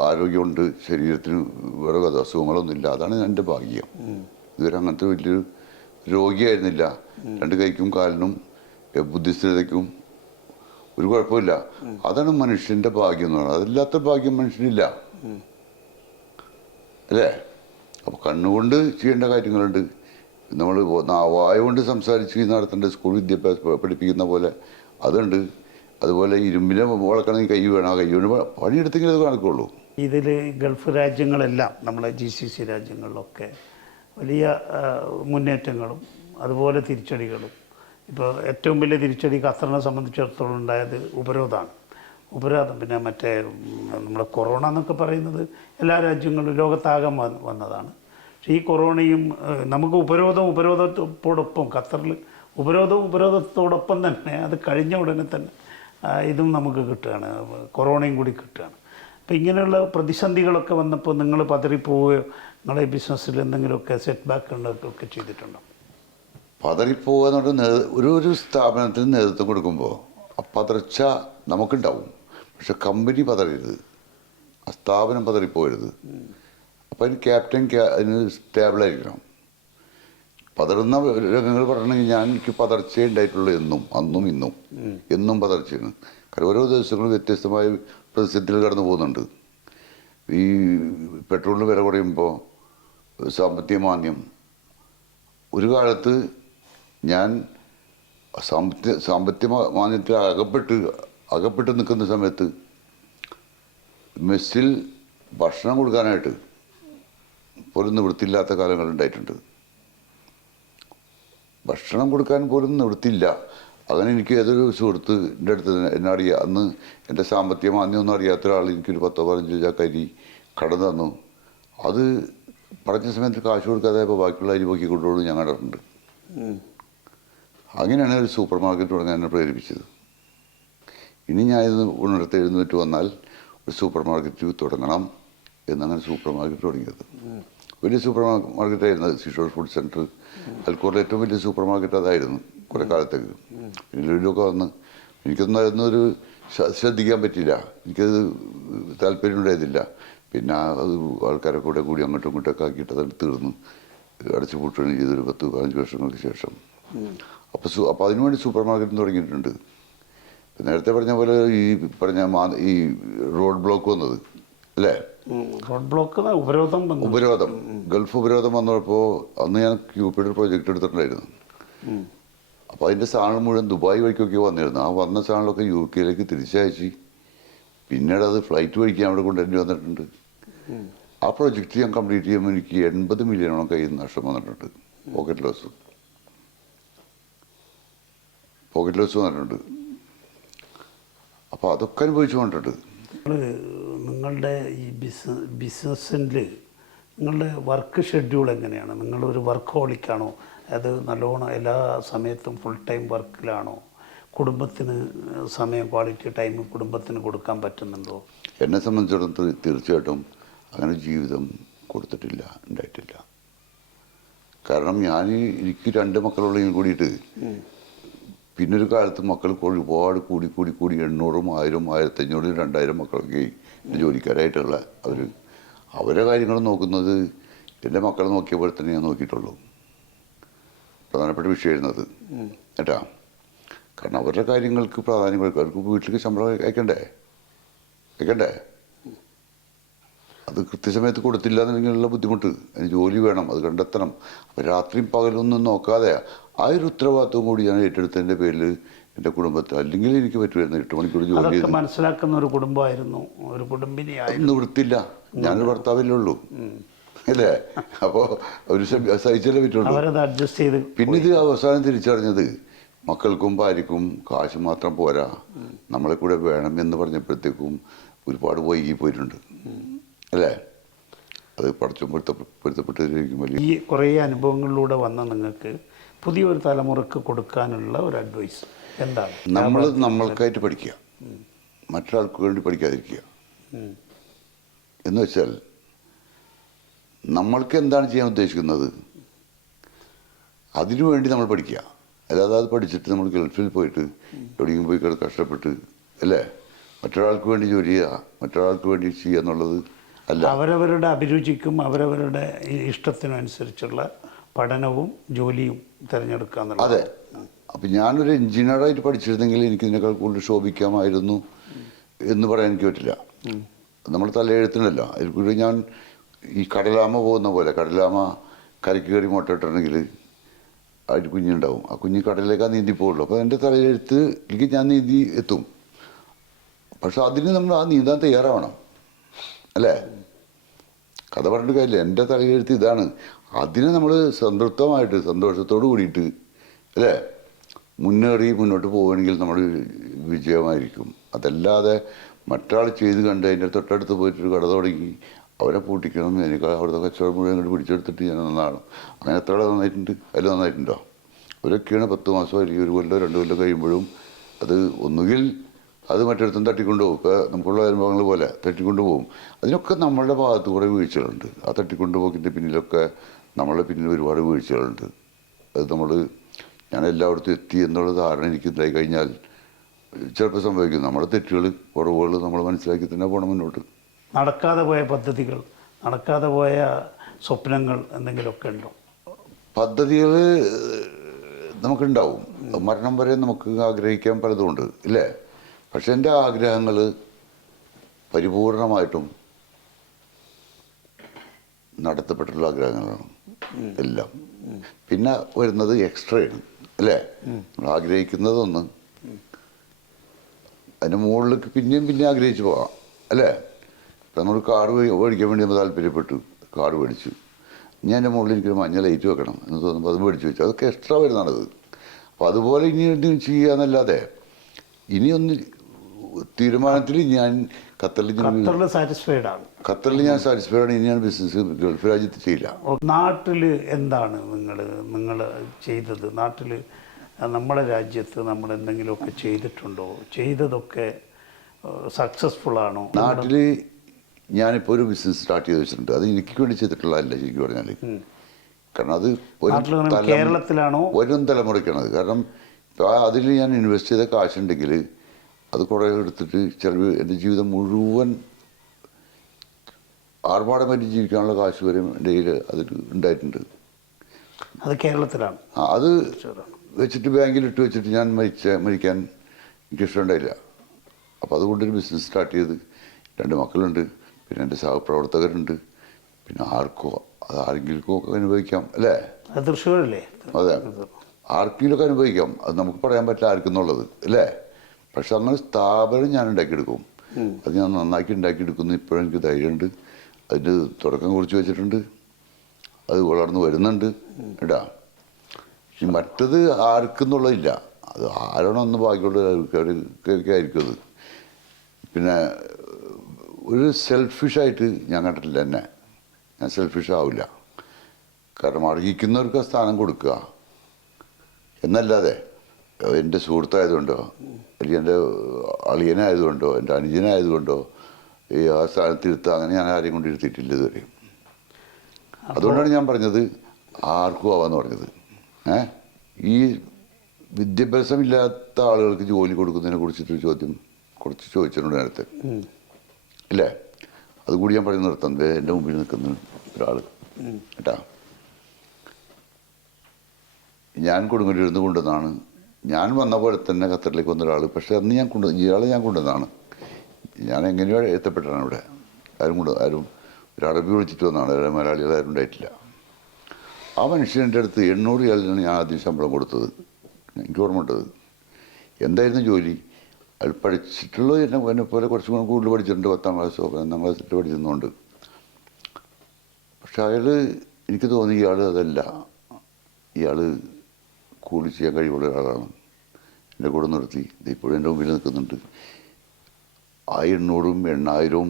ആരോഗ്യമുണ്ട്, ശരീരത്തിന് വേറെ അസുഖങ്ങളൊന്നുമില്ല. അതാണ് എൻ്റെ ഭാഗ്യം. ഇതുവരെ അങ്ങനത്തെ വലിയൊരു രോഗിയായിരുന്നില്ല. 2 കൈക്കും കാലിനും ബുദ്ധിസ്ഥിരതയ്ക്കും ഒരു കുഴപ്പമില്ല. അതാണ് മനുഷ്യൻ്റെ ഭാഗ്യം എന്ന് പറയുന്നത്. അതില്ലാത്ത ഭാഗ്യം മനുഷ്യനില്ല, അല്ലേ? അപ്പോൾ കണ്ണുകൊണ്ട് ചെയ്യേണ്ട കാര്യങ്ങളുണ്ട്. നമ്മൾ വായ കൊണ്ട് സംസാരിച്ച് നടത്തേണ്ട സ്കൂൾ വിദ്യാഭ്യാസം പഠിപ്പിക്കുന്ന പോലെ അതുണ്ട്. അതുപോലെ ഇരുമ്പിനെ വളക്കണമെങ്കിൽ കൈ വേണം. ആ കൈ കൊണ്ട് പണിയെടുത്തെങ്കിൽ അത് നടക്കുള്ളൂ. ഇതിൽ ഗൾഫ് രാജ്യങ്ങളെല്ലാം നമ്മളെ GCC രാജ്യങ്ങളിലൊക്കെ വലിയ മുന്നേറ്റങ്ങളും അതുപോലെ തിരിച്ചടികളും. ഇപ്പോൾ ഏറ്റവും വലിയ തിരിച്ചടി ഖത്തറിനെ സംബന്ധിച്ചിടത്തോളം ഉണ്ടായത് ഉപരോധമാണ്. ഉപരോധം പിന്നെ മറ്റേ നമ്മുടെ കൊറോണ എന്നൊക്കെ പറയുന്നത് എല്ലാ രാജ്യങ്ങളിലും ലോകത്താകെ വന്നതാണ്. പക്ഷേ ഈ കൊറോണയും നമുക്ക് ഉപരോധത്തോടൊപ്പം ഖത്തറിൽ ഉപരോധത്തോടൊപ്പം തന്നെ അത് കഴിഞ്ഞ ഉടനെ തന്നെ ഇതും നമുക്ക് കിട്ടുകയാണ്, കൊറോണയും കൂടി കിട്ടുകയാണ്. അപ്പോൾ ഇങ്ങനെയുള്ള പ്രതിസന്ധികളൊക്കെ വന്നപ്പോൾ നിങ്ങൾ പതറിപ്പോവുകയോ നിങ്ങളെ ബിസിനസ്സിൽ എന്തെങ്കിലുമൊക്കെ സെറ്റ് ബാക്ക് ഒക്കെ ചെയ്തിട്ടുണ്ടോ? പതറിപ്പോവുക എന്ന് പറഞ്ഞാൽ ഒരു സ്ഥാപനത്തിന് നേതൃത്വം കൊടുക്കുമ്പോൾ ആ പതർച്ച നമുക്കുണ്ടാവും. പക്ഷെ കമ്പനി പതറരുത്, ആ സ്ഥാപനം പതറിപ്പോകരുത്. അപ്പോൾ അതിന് ക്യാപ്റ്റൻ അതിന് സ്റ്റേബിളായിരിക്കണം. പതറുന്ന രംഗങ്ങൾ പറഞ്ഞിട്ടുണ്ടെങ്കിൽ എനിക്ക് പതർച്ചയേ ഉണ്ടായിട്ടുള്ളൂ. അന്നും ഇന്നും എന്നും പതർച്ചയാണ്. കാരണം ഓരോ ദിവസങ്ങളും വ്യത്യസ്തമായ പ്രതിസന്ധികൾ കടന്നു പോകുന്നുണ്ട്. ഈ പെട്രോളിന് വില കുറയുമ്പോൾ സാമ്പത്തിക മാന്ദ്യം. ഒരു കാലത്ത് ഞാൻ സാമ്പത്തിക മാന്ദ്യത്തിൽ അകപ്പെട്ട് നിൽക്കുന്ന സമയത്ത് മെസ്സിൽ ഭക്ഷണം കൊടുക്കാനായിട്ട് പോലും നിവൃത്തിയില്ലാത്ത കാലങ്ങൾ ഉണ്ടായിട്ടുണ്ട്. ഭക്ഷണം കൊടുക്കാൻ പോലും നിവൃത്തിയില്ല. അങ്ങനെ എനിക്ക് ഏതൊരു സുഹൃത്ത് എൻ്റെ അടുത്ത് എന്നെ അന്ന് എൻ്റെ സാമ്പത്തിക മാന്ദ്യമൊന്നും അറിയാത്ത ഒരാൾ എനിക്കൊരു 10-15 ചാക്ക് അരി കടന്നു തന്നു. അത് പറഞ്ഞ സമയത്ത് കാശ് കൊടുക്കാതെ ഇപ്പോൾ ബാക്കിയുള്ള അരി പൊക്കി കൊണ്ടുപോകുന്നത് ഞാൻ കണ്ടിട്ടുണ്ട്. അങ്ങനെയാണ് ഒരു സൂപ്പർ മാർക്കറ്റ് തുടങ്ങാൻ എന്നെ പ്രേരിപ്പിച്ചത്. ഇനി ഞാനിത് എഴുന്നേറ്റ് വന്നാൽ ഒരു സൂപ്പർ മാർക്കറ്റ് തുടങ്ങണം എന്നങ്ങനെ സൂപ്പർ മാർക്കറ്റ് തുടങ്ങിയത്. വലിയ സൂപ്പർ മാർക്കറ്റായിരുന്നു സീഷോർ ഫുഡ് സെൻറ്റർ. അൽക്കോറിലെ ഏറ്റവും വലിയ സൂപ്പർ മാർക്കറ്റ് അതായിരുന്നു കുറേ കാലത്തേക്ക്. പിന്നെ ലുലുവൊക്കെ വന്ന് എനിക്കൊന്നും അതൊന്നൊരു ശ്രദ്ധിക്കാൻ പറ്റിയില്ല. എനിക്കത് താല്പര്യം ഉണ്ടായിരുന്നില്ല. പിന്നെ അത് ആൾക്കാരെ കൂടി അങ്ങോട്ടും ഇങ്ങോട്ടൊക്കെ ആക്കിയിട്ട് അത് തീർന്നു അടച്ചു പൂട്ടുകയാണ് ചെയ്തൊരു 10-15 വർഷങ്ങൾക്ക് ശേഷം. അപ്പോൾ അതിനുവേണ്ടി സൂപ്പർ മാർക്കറ്റ് തുടങ്ങിയിട്ടുണ്ട്. നേരത്തെ പറഞ്ഞ പോലെ ഈ റോഡ് ബ്ലോക്ക് വന്നത് അല്ലേ? റോഡ് ബ്ലോക്ക് ഉപരോധം ഗൾഫ് ഉപരോധം വന്നപ്പോൾ അന്ന് ഞാൻ ക്യൂപിയുടെ പ്രൊജക്റ്റ് എടുത്തിട്ടുണ്ടായിരുന്നു. അപ്പോൾ അതിൻ്റെ സാധനം മുഴുവൻ ദുബായ് വഴിക്കൊക്കെ വന്നിരുന്നു. ആ വന്ന സാധനങ്ങളൊക്കെ UK തിരിച്ചയച്ച് പിന്നീട് അത് ഫ്ലൈറ്റ് വഴിക്ക് അവിടെ കൊണ്ടുവരേണ്ടി വന്നിട്ടുണ്ട്. ആ പ്രൊജക്റ്റ് ഞാൻ കംപ്ലീറ്റ് ചെയ്യുമ്പോൾ എനിക്ക് 80 മില്യണോളം കയ്യിൽ നിന്ന് നഷ്ടം വന്നിട്ടുണ്ട്. പോക്കറ്റ് ലോസ് വന്നിട്ടുണ്ട്. അപ്പോൾ അതൊക്കെ അനുഭവിച്ചു കൊണ്ടിട്ടുണ്ട്. നിങ്ങളുടെ ഈ ബിസിനസ്സിൽ നിങ്ങളുടെ വർക്ക് ഷെഡ്യൂൾ എങ്ങനെയാണ്? നിങ്ങളൊരു വർക്ക് ഹോളിക്കാണോ? അത് നല്ലോണം എല്ലാ സമയത്തും ഫുൾ ടൈം വർക്കിലാണോ? കുടുംബത്തിന് സമയം, ക്വാളിറ്റി ടൈം കുടുംബത്തിന് കൊടുക്കാൻ പറ്റുന്നുണ്ടോ? എന്നെ സംബന്ധിച്ചിടത്തോളം തീർച്ചയായിട്ടും അങ്ങനെ ജീവിതം ഉണ്ടായിട്ടില്ല. കാരണം എനിക്ക് 2 മക്കളുള്ളതിൽ കൂടിയിട്ട് പിന്നൊരു കാലത്ത് മക്കൾക്ക് ഒരുപാട് കൂടി 800, 1000, 1500, 2000 മക്കളൊക്കെ ജോലിക്കാരായിട്ടുള്ള അവരെ കാര്യങ്ങൾ നോക്കുന്നത് എൻ്റെ മക്കളെ നോക്കിയ പോലെ തന്നെ ഞാൻ നോക്കിയിട്ടുള്ളൂ. പ്രധാനപ്പെട്ട വിഷയമായിരുന്നത് കേട്ടാ. കാരണം അവരുടെ കാര്യങ്ങൾക്ക് പ്രാധാന്യം കൊടുക്കുക. അവർക്ക് വീട്ടിലേക്ക് ശമ്പളം അയക്കണ്ടേ? അത് കൃത്യസമയത്ത് കൊടുത്തില്ല എന്നുണ്ടെങ്കിലുള്ള ബുദ്ധിമുട്ട്. അതിന് ജോലി വേണം, അത് കണ്ടെത്തണം. അപ്പം രാത്രിയും പകലൊന്നും നോക്കാതെ ആ ഒരു ഉത്തരവാദിത്വം കൂടി ഞാൻ ഏറ്റെടുത്തതിൻ്റെ പേരിൽ എൻ്റെ കുടുംബത്തിൽ അല്ലെങ്കിൽ എനിക്ക് പറ്റുമായിരുന്നു 8 മണിക്കൂർ ജോലി ചെയ്ത് മനസ്സിലാക്കുന്ന ഒരു കുടുംബമായിരുന്നു, ഒരു കുടുംബിനിയായിരുന്നു. നിവൃത്തില്ല. ഞാനൊരു ഭർത്താവല്ലേ ഉള്ളൂ അല്ലേ? അപ്പോൾ ഒരു സഹിച്ചല്ലേ പറ്റുള്ളൂ. പിന്നെ ഇത് അവസാനം തിരിച്ചറിഞ്ഞത് മക്കൾക്കും ഭാര്യക്കും കാശ് മാത്രം പോരാ, നമ്മളെ കൂടെ വേണം എന്ന് പറഞ്ഞപ്പോഴത്തേക്കും ഒരുപാട് വൈകി പോയിട്ടുണ്ട് അല്ലേ? അത് പൊരുത്തപ്പെട്ടിരിക്കും. ഈ കുറേ അനുഭവങ്ങളിലൂടെ വന്ന നിങ്ങൾക്ക് പുതിയൊരു തലമുറക്ക് കൊടുക്കാനുള്ള ഒരു അഡ്വൈസ് എന്താണ്? നമ്മൾക്കായിട്ട് പഠിക്കുക, മറ്റൊരാൾക്ക് വേണ്ടി പഠിക്കാതിരിക്കുക. എന്ന് വെച്ചാൽ നമ്മൾക്ക് എന്താണ് ചെയ്യാൻ ഉദ്ദേശിക്കുന്നത് അതിനുവേണ്ടി നമ്മൾ പഠിക്കുക. അല്ലാതെ അത് പഠിച്ചിട്ട് നമ്മൾ ഗൾഫിൽ പോയിട്ട് എവിടെയെങ്കിലും പോയി കഷ്ടപ്പെട്ട് അല്ലേ മറ്റൊരാൾക്ക് വേണ്ടി ജോലി ചെയ്യുക, മറ്റൊരാൾക്ക് വേണ്ടി ചെയ്യുക എന്നുള്ളത് അല്ല. അവരവരുടെ അഭിരുചിക്കും അവരവരുടെ ഇഷ്ടത്തിനും അനുസരിച്ചുള്ള പഠനവും ജോലിയും തിരഞ്ഞെടുക്കുക എന്നുള്ളത്. അതെ. അപ്പം ഞാനൊരു എഞ്ചിനീയറായിട്ട് പഠിച്ചിരുന്നെങ്കിൽ എനിക്ക് ഇതിനേക്കാൾ കൂടുതൽ ശോഭിക്കാമായിരുന്നു എന്ന് പറയാൻ എനിക്ക് പറ്റില്ല. നമ്മൾ തലയെഴുത്തിനല്ല. അതിൽ കൂടി ഞാൻ ഈ കടലാമ പോകുന്ന പോലെ, കടലാമ കരയ്ക്ക് കയറി മുട്ടയിട്ടുണ്ടെങ്കിൽ അതിൽ കുഞ്ഞുണ്ടാവും. ആ കുഞ്ഞ് കടലിലേക്കാണ് നീന്തി പോകുള്ളൂ. അപ്പോൾ എൻ്റെ തലയെഴുത്തിലേക്ക് ഞാൻ നീന്തി എത്തും. പക്ഷെ അതിന് നമ്മൾ ആ നീന്താൻ തയ്യാറാവണം, അല്ലേ? കഥ പറഞ്ഞിട്ട് കാര്യമില്ല. എൻ്റെ തലയെഴുത്ത് ഇതാണ്. അതിനെ നമ്മൾ സംതൃപ്തമായിട്ട് സന്തോഷത്തോട് കൂടിയിട്ട്, അല്ലേ, മുന്നേറി മുന്നോട്ട് പോവുകയാണെങ്കിൽ നമ്മൾ വിജയമായിരിക്കും. അതല്ലാതെ മറ്റൊരാൾ ചെയ്ത് കണ്ട് അതിൻ്റെ തൊട്ടടുത്ത് പോയിട്ടൊരു കട തുടങ്ങി അവരെ പൂട്ടിക്കണം, എനിക്ക് അവിടുത്തെ കച്ചവടം മുഴുവൻ അങ്ങോട്ട് പിടിച്ചെടുത്തിട്ട് ഞാൻ നന്നാണ്. അങ്ങനെ എത്ര ആൾ നന്നായിട്ടുണ്ട്? അതിൽ നന്നായിട്ടുണ്ടോ? അവരൊക്കെയാണ് 10 മാസം അല്ലെങ്കിൽ 1 കൊല്ലം 2 കൊല്ലം കഴിയുമ്പോഴും അത് ഒന്നുകിൽ അത് മറ്റൊരുത്തും തട്ടിക്കൊണ്ടുപോകും. ഇപ്പോൾ നമുക്കുള്ള അനുഭവങ്ങൾ പോലെ തട്ടിക്കൊണ്ടു പോകും. അതിനൊക്കെ നമ്മളുടെ ഭാഗത്ത് കുറേ വീഴ്ചകളുണ്ട്. ആ തട്ടിക്കൊണ്ടുപോക്കിൻ്റെ പിന്നിലൊക്കെ നമ്മളുടെ പിന്നിൽ ഒരുപാട് വീഴ്ചകളുണ്ട്. അത് ഞാൻ എല്ലായിടത്തും എത്തി എന്നുള്ള ധാരണ എനിക്ക് ഉണ്ടായി കഴിഞ്ഞാൽ ചിലപ്പോൾ സംഭവിക്കും. നമ്മുടെ തെറ്റുകൾ, കുറവുകൾ നമ്മൾ മനസ്സിലാക്കി തന്നെ പോകണം മുന്നോട്ട്. നടക്കാതെ പോയ പദ്ധതികൾ, നടക്കാതെ പോയ സ്വപ്നങ്ങൾ എന്തെങ്കിലുമൊക്കെ ഉണ്ടോ? പദ്ധതികൾ നമുക്കുണ്ടാവും. മരണം വരെ നമുക്ക് ആഗ്രഹിക്കാൻ പലതുമുണ്ട്, ഇല്ലേ? പക്ഷെ എൻ്റെ ആഗ്രഹങ്ങൾ പരിപൂർണമായിട്ടും നടത്തപ്പെട്ടിട്ടുള്ള ആഗ്രഹങ്ങളാണ് എല്ലാം. പിന്നെ വരുന്നത് എക്സ്ട്രയാണ്, അല്ലേ? നമ്മൾ ആഗ്രഹിക്കുന്നതൊന്ന് അതിന് മുകളിലേക്ക് പിന്നെയും ആഗ്രഹിച്ച് പോകാം, അല്ലേ? നമ്മൾ കാർ മേടിക്കാൻ വേണ്ടി നമ്മൾ താല്പര്യപ്പെട്ടു, കാർ മേടിച്ചു. ഞാൻ എൻ്റെ മുകളിൽ എനിക്കൊരു മഞ്ഞ ലൈറ്റ് വെക്കണം എന്ന് തോന്നുമ്പോൾ അത് മേടിച്ച് വെച്ചു. അതൊക്കെ എക്സ്ട്രാ വരുന്നതാണത്. അപ്പോൾ അതുപോലെ ഇനി എന്തെങ്കിലും ചെയ്യാന്നല്ലാതെ ഇനിയൊന്ന് തീരുമാനത്തിൽ ഞാൻ ഖത്തറിൽ സാറ്റിസ്ഫൈഡ് ആണ്. ഞാൻ സാറ്റിസ്ഫൈഡ് ആണ്. ഇനി ഞാൻ ബിസിനസ് ഗൾഫ് രാജ്യത്ത് ചെയ്യില്ല. നാട്ടിൽ എന്താണ് നിങ്ങൾ ചെയ്തത്? നാട്ടിൽ നമ്മുടെ രാജ്യത്ത് നമ്മൾ എന്തെങ്കിലുമൊക്കെ ചെയ്തിട്ടുണ്ടോ? ചെയ്തതൊക്കെ സക്സസ്ഫുൾ ആണോ? നാട്ടിൽ ഞാനിപ്പോൾ ഒരു ബിസിനസ് സ്റ്റാർട്ട് ചെയ്ത് വെച്ചിട്ടുണ്ട്. അത് എനിക്ക് വേണ്ടി ചെയ്തിട്ടുള്ളതല്ല ശരിക്കും പറഞ്ഞാൽ. കാരണം അത് കേരളത്തിലാണോ? വരും തലമുറയ്ക്കാണത്. കാരണം അതിൽ ഞാൻ ഇൻവെസ്റ്റ് ചെയ്ത കാശുണ്ടെങ്കിൽ അത് കുറേ എടുത്തിട്ട് ചിലവ് എൻ്റെ ജീവിതം മുഴുവൻ ആർഭാടമായിട്ട് ജീവിക്കാനുള്ള കാശ് വരെ എൻ്റെ കയ്യിൽ അതിൽ ഉണ്ടായിട്ടുണ്ട്. അത് കേരളത്തിലാണ്. അത് വെച്ചിട്ട് ബാങ്കിലിട്ട് വെച്ചിട്ട് ഞാൻ മരിക്കാൻ എനിക്കിഷ്ടമുണ്ടായില്ല. അപ്പോൾ അതുകൊണ്ടൊരു ബിസിനസ് സ്റ്റാർട്ട് ചെയ്ത് 2 മക്കളുണ്ട്, പിന്നെ എൻ്റെ സഹപ്രവർത്തകരുണ്ട്, പിന്നെ ആരെങ്കിലും ഒക്കെ അനുഭവിക്കാം, അല്ലേ? തൃശ്ശൂരല്ലേ? അതെ, ആർക്കെങ്കിലുമൊക്കെ അനുഭവിക്കാം. അത് നമുക്ക് പറയാൻ പറ്റില്ല ആർക്കെന്നുള്ളത്, അല്ലേ? പക്ഷെ അങ്ങനെ സ്ഥാപനം ഞാൻ ഉണ്ടാക്കിയെടുക്കും. അത് ഞാൻ നന്നാക്കി ഉണ്ടാക്കിയെടുക്കുന്നു. ഇപ്പോഴും എനിക്ക് ധൈര്യമുണ്ട്. അതിൻ്റെ തുടക്കം കുറിച്ച് വെച്ചിട്ടുണ്ട്. അത് വളർന്ന് വരുന്നുണ്ട്, കേട്ടാ. മറ്റത് ആർക്കെന്നുള്ളതില്ല. അത് ആരാണോ ഒന്ന് ബാക്കിയുള്ള ആയിരിക്കും അത്. പിന്നെ ഒരു സെൽഫിഷായിട്ട് ഞാൻ കണ്ടിട്ടില്ല എന്നെ. ഞാൻ സെൽഫിഷ് ആവില്ല. കാരണം അർഹിക്കുന്നവർക്ക് ആ സ്ഥാനം കൊടുക്കുക എന്നല്ലാതെ എൻ്റെ സുഹൃത്തായതുകൊണ്ടോ അല്ലെങ്കിൽ എൻ്റെ അളിയനായതുകൊണ്ടോ എൻ്റെ അനുജനായതുകൊണ്ടോ ഈ ആ സ്ഥാനത്തിരുത്തുക, അങ്ങനെ ഞാൻ ആരെയും കൊണ്ട് ഇരുത്തിയിട്ടില്ല ഇതുവരെ. അതുകൊണ്ടാണ് ഞാൻ പറഞ്ഞത് ആർക്കും ആവാന്ന് പറഞ്ഞത്. ഈ വിദ്യാഭ്യാസമില്ലാത്ത ആളുകൾക്ക് ജോലി കൊടുക്കുന്നതിനെ കുറിച്ചിട്ടൊരു ചോദ്യം കുറച്ച് ചോദിച്ചിട്ടുണ്ട് നേരത്തെ, ഇല്ലേ? അതുകൂടി ഞാൻ പറഞ്ഞ് നിർത്തുന്നത്. എൻ്റെ മുമ്പിൽ നിൽക്കുന്ന ഒരാൾ, കേട്ടാ, ഞാൻ കൊടുങ്ങല്ലൂരിൽ നിന്ന് കൊണ്ടുവന്നാണ്. ഞാൻ വന്ന പോലെ തന്നെ ഖത്തറിലേക്ക് വന്ന ഒരാൾ. പക്ഷെ അന്ന് ഇയാളെ ഞാൻ കൊണ്ടുവന്നതാണ്. ഞാൻ എങ്ങനെയോ എത്തപ്പെട്ടാണ് ഇവിടെ. ആരും ഒരു അറബി വിളിച്ചിട്ട് വന്നതാണ്. വേറെ മലയാളികളാരും ഉണ്ടായിട്ടില്ല. ആ മനുഷ്യൻ്റെ അടുത്ത് 800 റിയാലിനാണ് ഞാൻ ആദ്യം ശമ്പളം കൊടുത്തത്. എനിക്ക് ഓർമ്മ ഇട്ടത്. എന്തായിരുന്നു ജോലി? അയാൾ പഠിച്ചിട്ടുള്ളത് എന്നെ പോലെ കുറച്ചും കൂടെ കൂടുതൽ പഠിച്ചിട്ടുണ്ട്. 10ാം ക്ലാസ്സോ 11ാം ക്ലാസ്സിൽ പഠിച്ചിരുന്നുകൊണ്ട്. പക്ഷെ എനിക്ക് തോന്നി ഇയാൾ അതല്ല. ഇയാൾ കൂലി ചെയ്യാൻ കഴിവുള്ള ഒരാളാണ്. എൻ്റെ കൂടെ നിർത്തി ഇപ്പോഴും എൻ്റെ മുമ്പിൽ നിൽക്കുന്നുണ്ട്. 800ഉം 8,000ഉം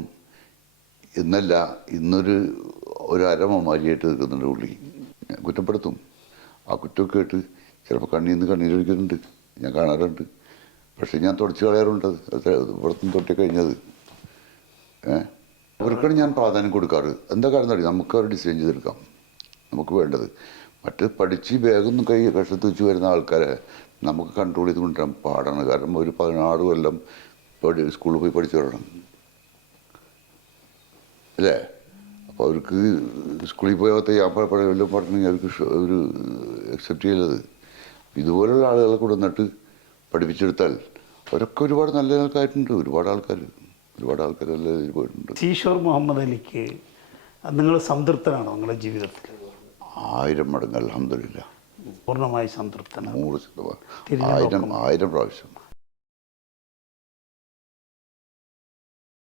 എന്നല്ല, ഇന്നൊരു അരമമാരിയായിട്ട് നിൽക്കുന്നുണ്ട് പുള്ളി. ഞാൻ കുറ്റപ്പെടുത്തും. ആ കുറ്റമൊക്കെ കേട്ട് ചിലപ്പോൾ കണ്ണീന്ന് കണ്ണീരൊഴിക്കുന്നുണ്ട്, ഞാൻ കാണാറുണ്ട്. പക്ഷെ ഞാൻ തുടച്ച് കളയാറുണ്ട്. പുറത്തും തൊട്ടി കഴിഞ്ഞത് അവർക്കാണ് ഞാൻ പ്രാധാന്യം കൊടുക്കാറ്. എന്താ കാരണം അറിയാം? നമുക്ക് അവർ ഡിസൈൻ ചെയ്തെടുക്കാം, നമുക്ക് വേണ്ടത്. മറ്റ് പഠിച്ച് ബാഗൊന്നും കഷ്ടത്ത് വെച്ച് വരുന്ന ആൾക്കാരെ നമുക്ക് കൺട്രോൾ ചെയ്ത് കൊണ്ടുവരാൻ പാടാണ്. കാരണം ഒരു 16 കൊല്ലം സ്കൂളിൽ പോയി പഠിച്ചു വരണം അല്ലേ? അപ്പോൾ അവർക്ക് സ്കൂളിൽ പോയാൽ ഞാൻ വല്ലതും പറഞ്ഞെങ്കിൽ അവർക്ക് ഒരു അക്സെപ്റ്റ് ചെയ്യലത്. ഇതുപോലുള്ള ആളുകളെ കൊണ്ടുവന്നിട്ട് പഠിപ്പിച്ചെടുത്താൽ അവരൊക്കെ ഒരുപാട് നല്ല ആൾക്കാരുണ്ട്. ഒരുപാട് ആൾക്കാർ നല്ല ഇതിൽ പോയിട്ടുണ്ട്. കിഷോർ മുഹമ്മദ് അലിക്ക് നിങ്ങൾ സംതൃപ്തനാണോ നിങ്ങളുടെ ജീവിതത്തിൽ? 1000 മടങ്ങ് അൽഹംദുലില്ലാ, പൂർണ്ണമായി സംതൃപ്തനാണ്. 100%, 1000 പ്രാവശ്യം.